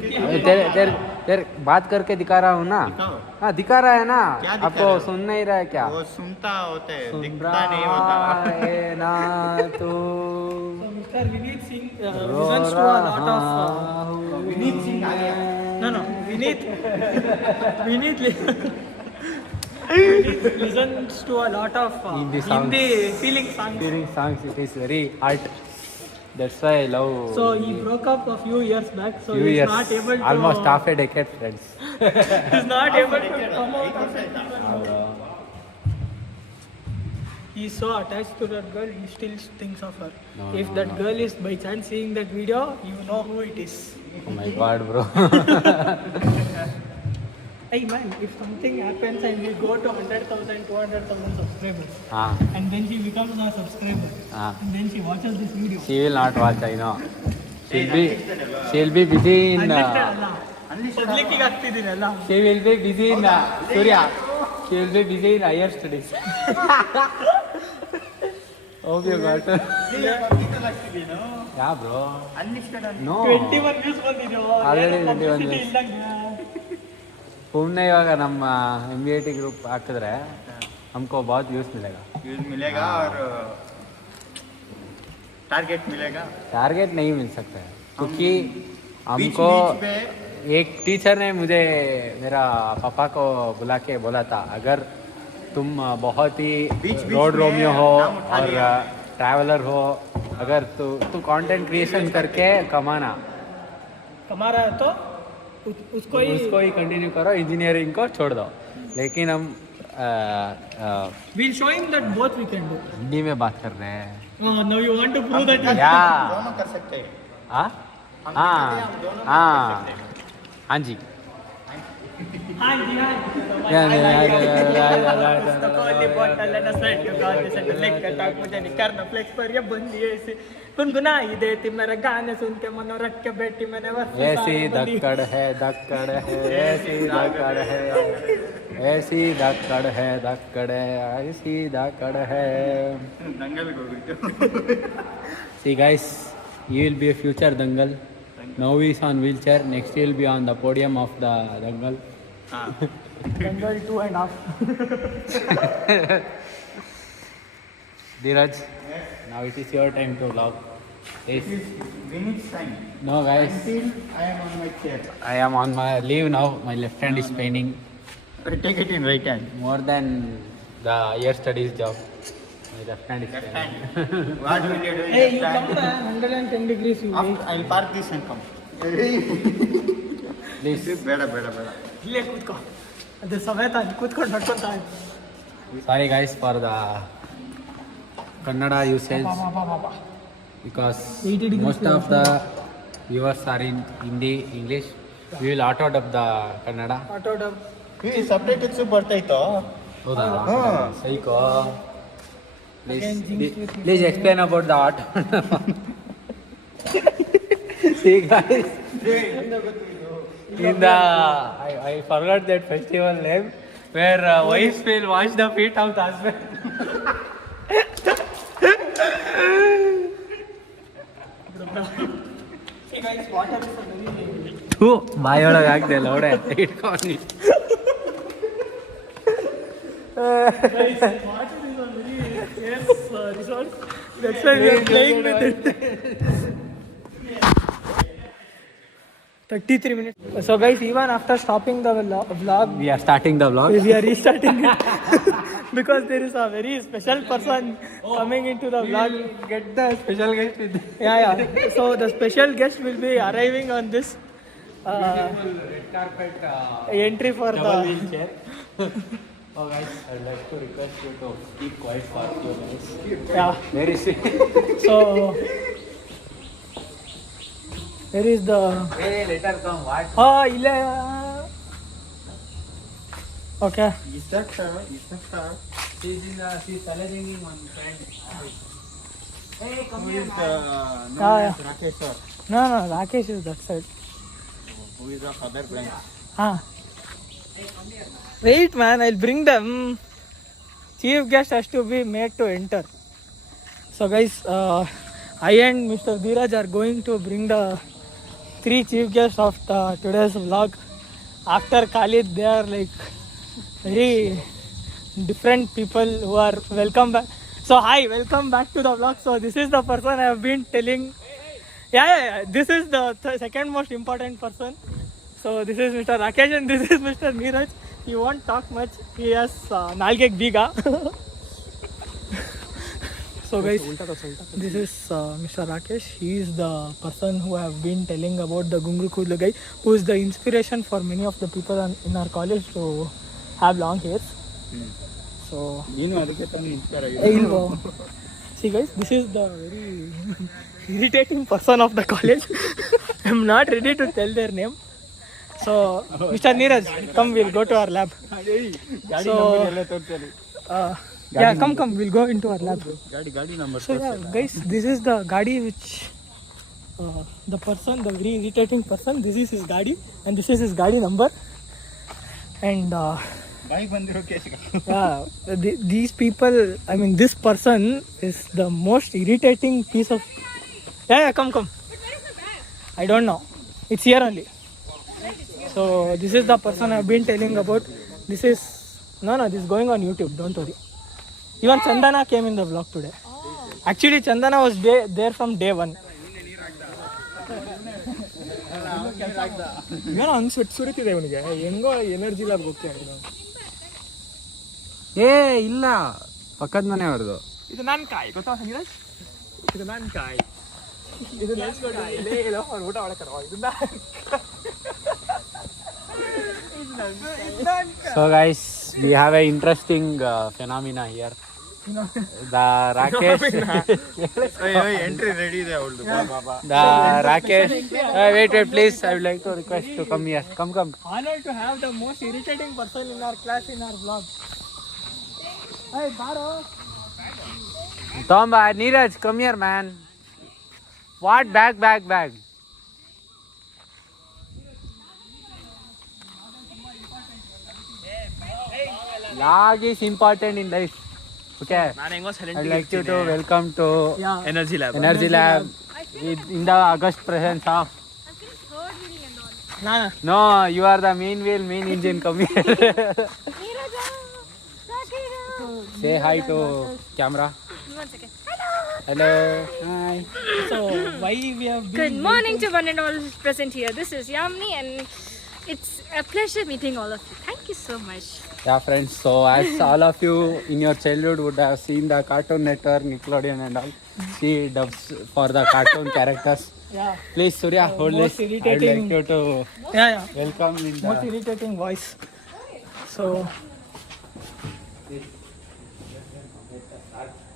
तेरे बात करके दिखा रहा हूँ ना. दिखाओ। हाँ, दिखा रहा है ना. क्या दिखा आपको रहा है? सुन नहीं रहा है क्या? वो सुनता होते हैं सुन दिखता नहीं होता रहा है ना तू. So Mr. Vinith Singh row listens to a lot रहा of... हूँ. विनीत सिंह आ गया No, Vinith listens to a lot of Hindi songs. Hindi feeling songs. Hearing songs, it is very art. That's why I love. So he broke up a few years back, so few he's years, not able to... almost half a decade, friends. He's not able to come out of it. He's so attached to that girl, he still thinks of her. No, If no, that no. girl is by chance seeing that video, you know who it is. Oh my god, bro. Hey man, if something happens and we go to 100,000, 200,000 subscribers, Ah, and then she becomes a subscriber, ah. and then she watches this video. She will not watch, I know. She'll be busy in. Unlimited ಅಲ್ಲ. ಪಬ್ಲಿಕ್ಕಿಗೆ ಆಗ್ತಿದ್ದೀನಲ್ಲ. She will be busy in Surya. She will be busy in higher studies. Hope you got it. Yeah, bro. Unlisted ಅಂತ No. 21 views ಬಂದಿದೆ. Already ಏನು 21 publicity views. ಇಲ್ದಂಗೆ. ಸುಮ್ಮನೆ ಇವಾಗ ನಮ್ಮ MBIT group ಹಾಕಿದ್ರೆ हमको बहुत व्यूज मिलेगा. व्यूज मिलेगा और टारगेट मिलेगा टारगेट नहीं मिल सकता है क्योंकि हमको बीच पे एक टीचर ने मुझे मेरा पापा को बुला के बोला था अगर तुम बहुत ही बीच रोड में रोमियो हो नाम उठा और लिया। ट्रैवलर हो अगर तू कंटेंट क्रिएशन करके कमाना कमा रहा है तो उसको ही कंटिन्यू करो इंजीनियरिंग को छोड़ दो लेकिन हम we'll show him that both we can do. Hindi में बात कर रहे हैं. Now you want to prove that you या दोनों कर सकते हैं हाँ हम हाँ हम दोनों हाँ कर सकते हैं हाँ जी. Hi, Jihan. पुस्तकोली bottle and a sweat to God, this and the liquor talk, मुझे नहीं करना flex पर ये बंदी ऐसे गुनगुनाई देती मेरा गाने सुन के मनो रख के बैठी मैंने बस ऐसी धक्कड़ है ऐसी धक्कड़ है ऐसी धक्कड़ है ऐसी धक्कड़ है. दंगल ಹೋಗಿದ್ದು See guys, he will be a future Dangal. Now he is on wheelchair. Next he will be on the podium of the Dangal. Jungle 2.5. Dheeraj, now it is your time to vlog. Yes. It is Vinny's time. No, guys. Until I am on my chair. I am on my leave now. My left hand is paining Take it in right hand. more than the year studies job. My left hand is Left paining. hand. What will you do in Hey, you left come hand? man, 110 degrees you wait. After, I'll park this and come. Please. ಬೇಡ ಬೇಡ ಬೇಡ. ಇಲ್ಲೇ ಕೂತ್ಕೋ. ಅದು ಸಮೇತ ಅಲ್ಲಿ ಕೂತ್ಕೊಂಡು ನಡ್ಕೊಂತ Sorry guys for the Kannada usage because 80 degrees most of the viewers are in Hindi, English. We will auto dub the Kannada. Auto dub ಈ ಸಬ್ಟೈಟಲ್ಸ್ ಬರ್ತಾಯ್ತೋ? ಹೌದಾ? ಹಾ. Psycho. Again, Please explain about the auto. See guys. In the I forgot that festival name where wives will wash the feet of the husband. ಥೂ ಬಾಯೊಳಗೆ ಹಾಕ್ದೆ ಲೌಡೆ ಇಟ್ಕೊಂಡು That's why we are playing with it. 33 minutes. So guys, even after stopping the vlog, we are starting the vlog. we are restarting it because there is a very special person coming into the vlog. Get the special guest with Yeah. So the special guest will be arriving on this red carpet entry for double the. wheelchair. Oh guys, I'd like to request you to keep quiet for a few minutes. Yeah. Where is he? So where is the? Hey, later come. What? Illa. Okay. Is that sir? She's challenging one friend. Hey, come Who here, is man. Yeah. Rakesh sir? No, Rakesh is that side. Who is of other branch? Wait, man, I'll bring them. Chief guest has to be made to enter. So, guys, I and Mr. Dheeraj are going to bring the 3 chief guests of today's vlog. After Khalid, they are like very different people who are welcome back. So, hi, welcome back to the vlog. So, this is the person I have been telling. Yeah. This is the second most important person. So this is Mr. Rakesh and this is Mr. Neeraj. He won't talk much. He has Nalgek Biga. So guys, this is Mr. Rakesh. He is the person who have been telling about the Gungru Kudlu guy, who is the inspiration for many of the people in our college to have long hairs. So ನೀನು ಅದಕ್ಕೆ ತಾನೇ inspire see guys, this is the very irritating person of the college. I am not ready to tell their name. So, Mr. Neeraj, come, we'll go to our lab. So, yeah, come, we'll go into our lab. ಗಾಡಿ number So, yeah, guys, this is the Gadi which the person, the very irritating person, this is his Gadi and this is his Gadi number. And ಬಾಯಿಗೆ ಬಂದಿರೋ case yeah, these people, I mean, this person is the most irritating piece of. Yeah, come. I don't know. It's here only. So this is the person I've been telling about. This is no, this is going on YouTube. Don't worry. Even Chandana came in the vlog today. Actually, Chandana was there from day 1. ಏನೋ ಅನ್ಸುತ್ತೆ ಸುರಿತಿದೆ ಇವನಿಗೆ ಹೆಂಗೋ energy ಲ್ಯಾಬ್ಗೆ ಹೋಗ್ತೀನಿ. ಏ ಇಲ್ಲ ಪಕ್ಕದ ಮನೆ ಅವ್ರದ್ದು. ಇದು ನನ್ನ ಕಾಯಿ ಗೊತ್ತಾ ನೀರಜ್? ಇದು ನನ್ನ ಕಾಯಿ. ಇದು ನೆನ್ಸ್ಕೊಂಡು ಇಲ್ಲೇ ಇಲ್ಲ ಅವ್ರು ಊಟ ಮಾಡಕ್ಕಾರ ಇದನ್ನ. So guys, we have a interesting phenomena here. The Rakesh. Entry ready ಇದೆ ಅವಳದು The Rakesh. Wait, please. I would like to request to come here. Come. Honored to have the most irritating person in our class in our vlog. Hey, Baro. Tomba, Neeraj, come here, man. What? Bag. Log is important in life. Okay. I'd like you to welcome to Yeah. Energy Lab. Energy Lab in the August presence of. Nana. No, you are the main wheel, main engine. Come here. Say hi to camera. Hello. Hi. So why we have been Good morning to one and all present here. This is Yamni and it's a pleasure meeting all of you. Thank you so much. Yeah, friends. So as all of you in your childhood would have seen the Cartoon Network, Nickelodeon and all, she dubs for the cartoon characters. Yeah. Please, Surya, hold most this. I would irritating- like you to Yeah. welcome in Most the... irritating voice.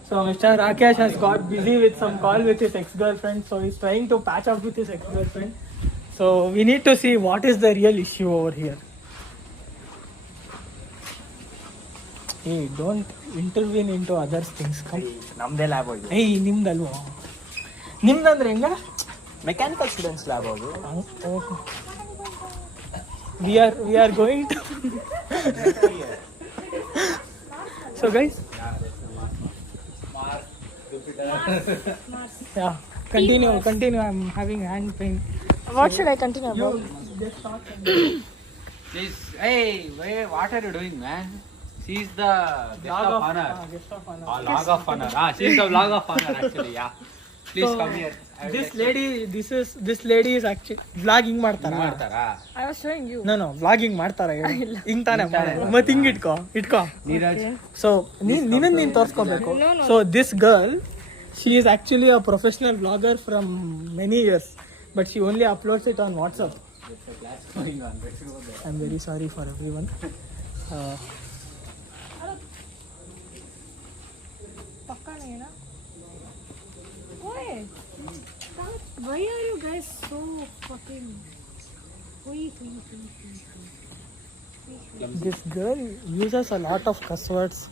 So Mr. Rakesh has got busy with some call with his ex-girlfriend, so he's trying to patch up with his ex-girlfriend. So we need to see what is the real issue over here. Hey, don't intervene into others' things. Come. ನಮ್ದೇ lab ಅದು Hey, ನಿಮ್ದಲ್ವಾ? ನಿಮ್ದಂದ್ರೆ ಹೆಂಗ? Mechanical students lab ಅದು We are going to. So guys. Yeah. Continue. I'm having hand pain. What should I continue You about? just talk. Please, hey, what are you doing, man? She's the guest of honor. Guest of honor. Log of honor. She's the log of honor actually, yeah. Please So, come here. I will This let lady is actually vlogging you- ಮಾಡ್ತಾರಾ? ಮಾಡ್ತಾರಾ? I was showing you. No, vlogging ಮಾಡ್ತಾರಾ ಹಿಂಗ್ ತಾನೇ ಮಾಡೋದು. ಮತ್ತೆ ಹಿಂಗ್ ಇಟ್ಕೋ. Neeraj. So ನೀನ್ ತೋರ್ಸ್ಕೊಬೇಕು. No. So this girl, she is actually a professional vlogger from many years, but she only uploads it on WhatsApp. Going on. Let's go there. I'm very sorry for everyone. Pakka Why? Why are you guys so fucking... This girl uses a lot of cuss words,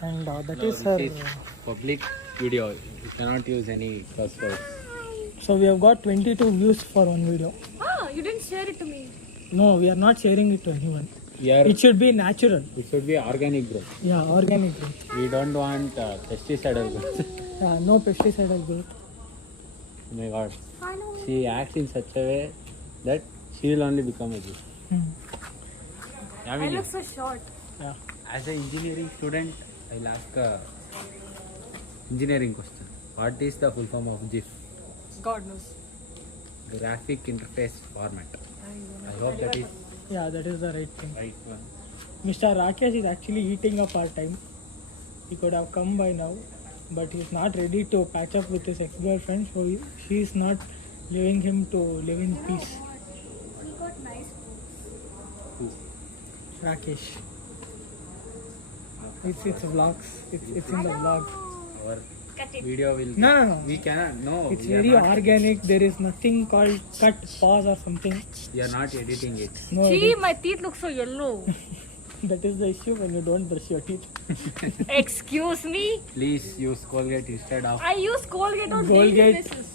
and that is her. This is public video. You cannot use any curse words. So we have got 22 views for one video. You didn't share it to me. No, we are not sharing it to anyone. Here, It should be natural. it should be organic growth. Yeah, organic growth. We don't want pesticidal growth. Yeah, no pesticidal growth. Oh my god. I know. She acts in such a way that she will only become a Jew. I look so short. Yeah. As an engineering student, I'll ask a engineering question. What is the full form of GIF? God knows. Graphic Interface Format. I hope that is Yeah, that is the right thing. right one. Mr. Rakesh is actually eating up our time. He could have come by now, but he's not ready to patch up with his ex-girlfriend, so she is not leaving him to live in peace. We got nice Rakesh. It's vlogs. It's in the vlog. Our Cut it. video will. No. We cannot. No. It's we are very not- organic. There is nothing called cut, pause or something. We are not editing it. No, Gee, my teeth look so yellow. that is the issue when you don't brush your teeth. Excuse me? Please use Colgate instead of I use Colgate on daily Colgate, basis.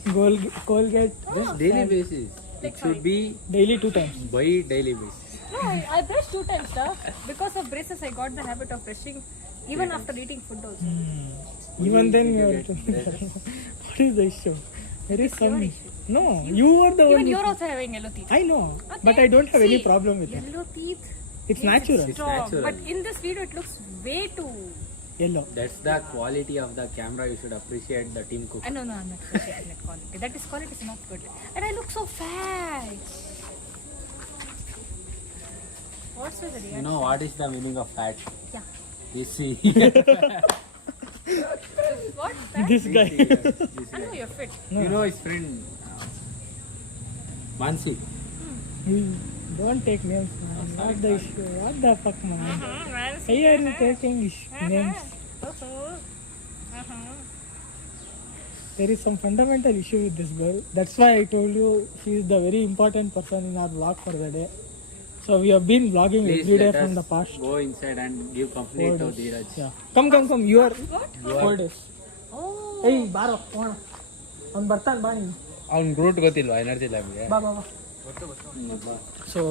Colgate just daily basis. It should be daily 2 times. by daily basis. No, I brush 2 times, sir. Because of braces, I got the habit of brushing even after eating food also. Even then you are. What is the issue? There is some. No, you were the Even one. you're also having yellow teeth. I know, Okay. but I don't have any See, problem with it. Yellow teeth. It's means natural. strong, natural. But in this video, it looks way too. Yellow. That's the quality of the camera. You should appreciate the Tim Cook. No, I'm not appreciating that quality. That is quality is not good. And I look so fat. What's the You reaction? know what is the meaning of fat? Yeah. You see. What? Fat? This guy. I know you're fit. You know his friend Mansi. You don't take names, man. What the issue? What the fuck, man? Man. Why are you taking names? There is some fundamental issue with this girl. That's why I told you she is the very important person in our vlog for the day. So we have been vlogging Please every day let from us the past. go inside and give company 4 to days. Dheeraj. Yeah. Come. You are What? 4 days. Oh. Hey, ಬಾರೋ ಹೋಗೋಣ. ಅವ್ನು ಬರ್ತಾನೆ ಬಾ ನೀನು. ಅವ್ನ root ಗೊತ್ತಿಲ್ವಾ energy ಲ್ಯಾಬ್ಗೆ ಬಾ. So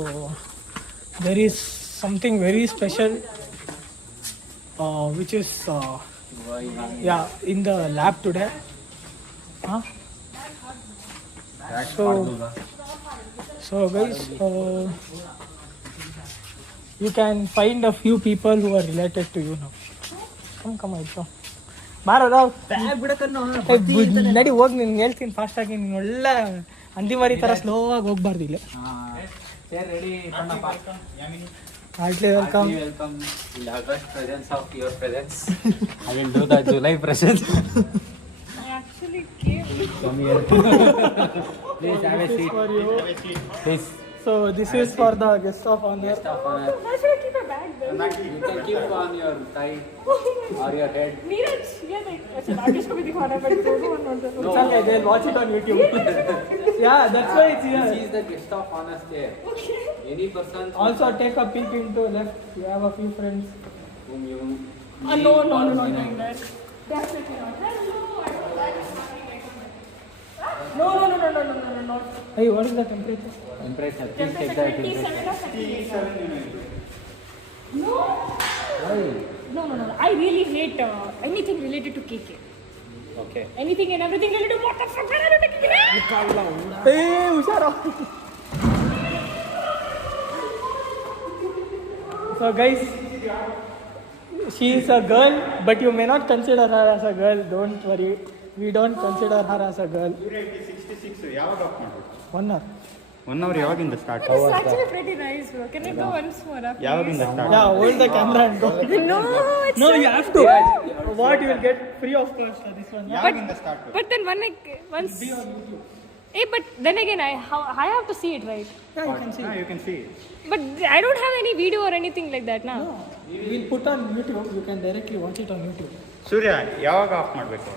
there is something very special, which is in the lab today. Huh? So guys, you can find a few people who are related to you now. Come, I show. ಬಾರೋ ರಾವ್ ನಡಿ ಹೋಗಿ ನಿನ್ಗೆ ಹೇಳ್ತೀನಿ ಫಾಸ್ಟಾಗಿ ನೀನು ಒಳ್ಳೆ ಹಂದಿ ಮರಿ ಥರ ಸ್ಲೋ ಆಗಿ ಹೋಗ್ಬಾರ್ದು ಇಲ್ಲಿ. ಚೇರ್ ರೆಡಿ ತಣ್ಣಪ್ಪ. Heartily welcome. Welcome in the August presence of your presence. I will do the July presence. I actually came. Come here. Please have a seat. Please. So this is for the guest of honor. Guest of honor. Why should I keep a bag then? You can keep on your thigh or your head. Neeraj, ये देख. अच्छा राकेश को भी दिखाना है, but दोनों one want to. It's okay, they'll watch it on YouTube. Yeah, that's why it's This here. is the guest of honor chair. Okay. Any person Also take a peek into left. You have a few friends. whom you No, not doing that. Definitely not. Hello, I don't like smiling like that. No. Hey, what is the temperature? impressor. Please take the temperature. 27 or 38. No. Why? No. I really hate anything related to KK. Okay. Anything and everything related to what the fuck are you taking it? Hey, Ushara. So guys, she is a girl, but you may not consider her as a girl. Don't worry, we don't consider her as a girl. 66 ಯಾವಾಗ of ಮಾಡ್ಬೇಕು? 1 hour. 1 hour ಯಾವಾಗಿಂದ start? It's actually pretty nice, bro. Can I go once more? Please? ಯಾವಾಗಿಂದ start? Yeah, hold the camera and go. No, it's No, not. you have to. What you will get free of cost for this one. Yeah? ಯಾವಾಗಿಂದ start? But then once. Hey, but then again, I have to see it, right? Yeah, you can see. You can see. But I don't have any video or anything like that now. We'll put on YouTube. You can directly watch it on YouTube. ಸೂರ್ಯ ಯಾವಾಗ of ಮಾಡಬೇಕು?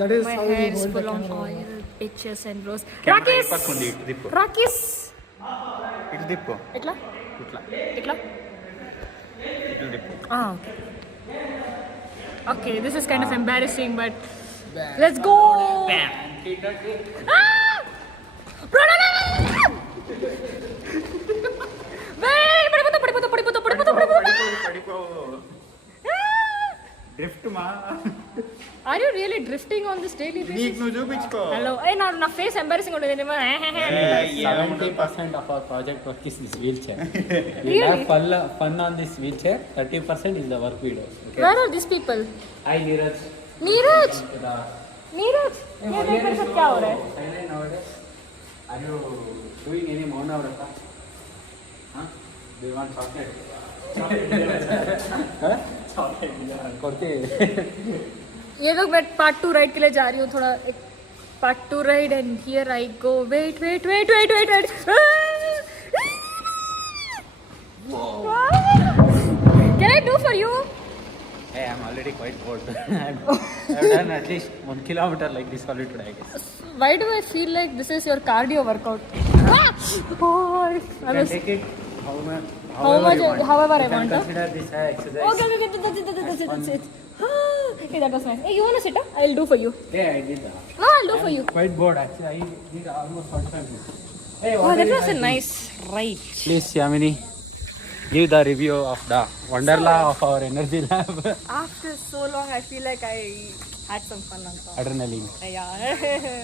That is My how you hair is hold the full of camera. oil, pictures and bros. Camera Rakis! ಇಪ್ಪತ್ತೊಂದು ಇಟ್ಟು ದಿಪ್ಪು. Rakis! ಇಟ್ಟು ದಿಪ್ಪು. Itla? ಇಟ್ಲ. Itla? ಇಟ್ಟು ದಿಪ್ಪು. Ah, okay. Okay, this is kind of embarrassing, but let's go! Ah! Bro, no! Wait! Padiputo! ಪಡಿಕೋ. Drift ಮಾ. Are you really drifting on this daily basis? ಈಗ ನೀವು చూపించుకೋ. Hello. Hey, na face embarrassing unde 70% of our project work is this wheelchair. We have fun on this wheelchair. 30% is the work we do. Okay. Where are these people? Hi Neeraj. Neeraj! The Neeraj! ये देख मेरे साथ क्या हो रहा है? silent nowadays. Are you doing any Mauna Vrata? Huh? Do you want chocolate? Huh? करते ये लोग मैं पार्ट 2 राइड के लिए जा रही हूँ थोड़ा एक part 2 ride and here I go wait can I do for you Hey, I'm already quite bored. I've done at least 1 kilometer like this already today, I guess. Why do I feel like this is your cardio workout You can take it however you want. however I You can want consider this exercise. okay that's it hey that was nice hey you want to sit up I'll do for you Yeah, I did that. no I'll do for you Quite bored actually. I did almost 45 minutes. Hey, oh that was a nice ride Please, Yamini, give the review of the Wonderla of our energy lab. after so long I feel like I had some fun on top Adrenaline. yeah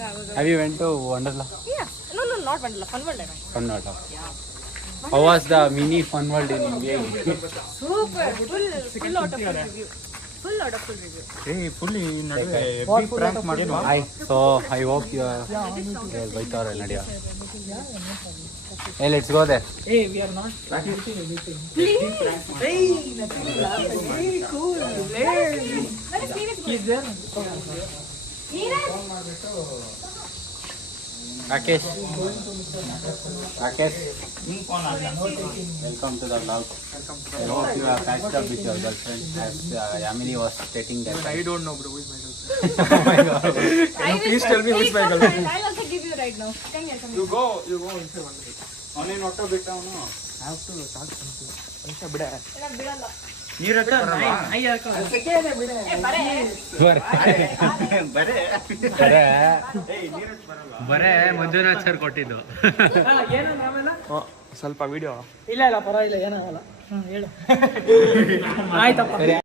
I was Have you went to Wonderla? yeah no not Wonderla Fun World I went Fun World. How was the mini Fun World in India? super full out of full review full out of full review ಏ full ನಡುವೆ big prank ಮಾಡಿದ್ವಾ? Hi. So I hope you are bike or Nadia. Hey, let's go there. Hey, we are not practicing anything. please Hey, nothing is happening. Hey, cool. Hey. let us Neeraj He's there. Neeraj Rakesh. Welcome to the vlog. I hope you have catched up with your girlfriend as Yamini was stating that. I don't know, bro. Who is my girlfriend? Oh my god. please tell me who is my girlfriend? I'll also give you right now come here You go inside one minute. ಅವನೇನು ಒಟ್ಟು ಬಿಟ್ಟ ಅವನು. I have to talk something. Aisha, bida. ena bidalla Neeraj ಬರಲ್ವಾ? ಬರೇ Manjunath sir ಕೊಟ್ಟಿದ್ದು. ಏನಂದ್ರೆ ಆಮೇಲೆ ಸ್ವಲ್ಪ ವಿಡಿಯೋ ಇಲ್ಲ ಪರವಾಗಿಲ್ಲ ಏನಾಗಲ್ಲ ಹೇಳು ಆಯ್ತಪ್ಪ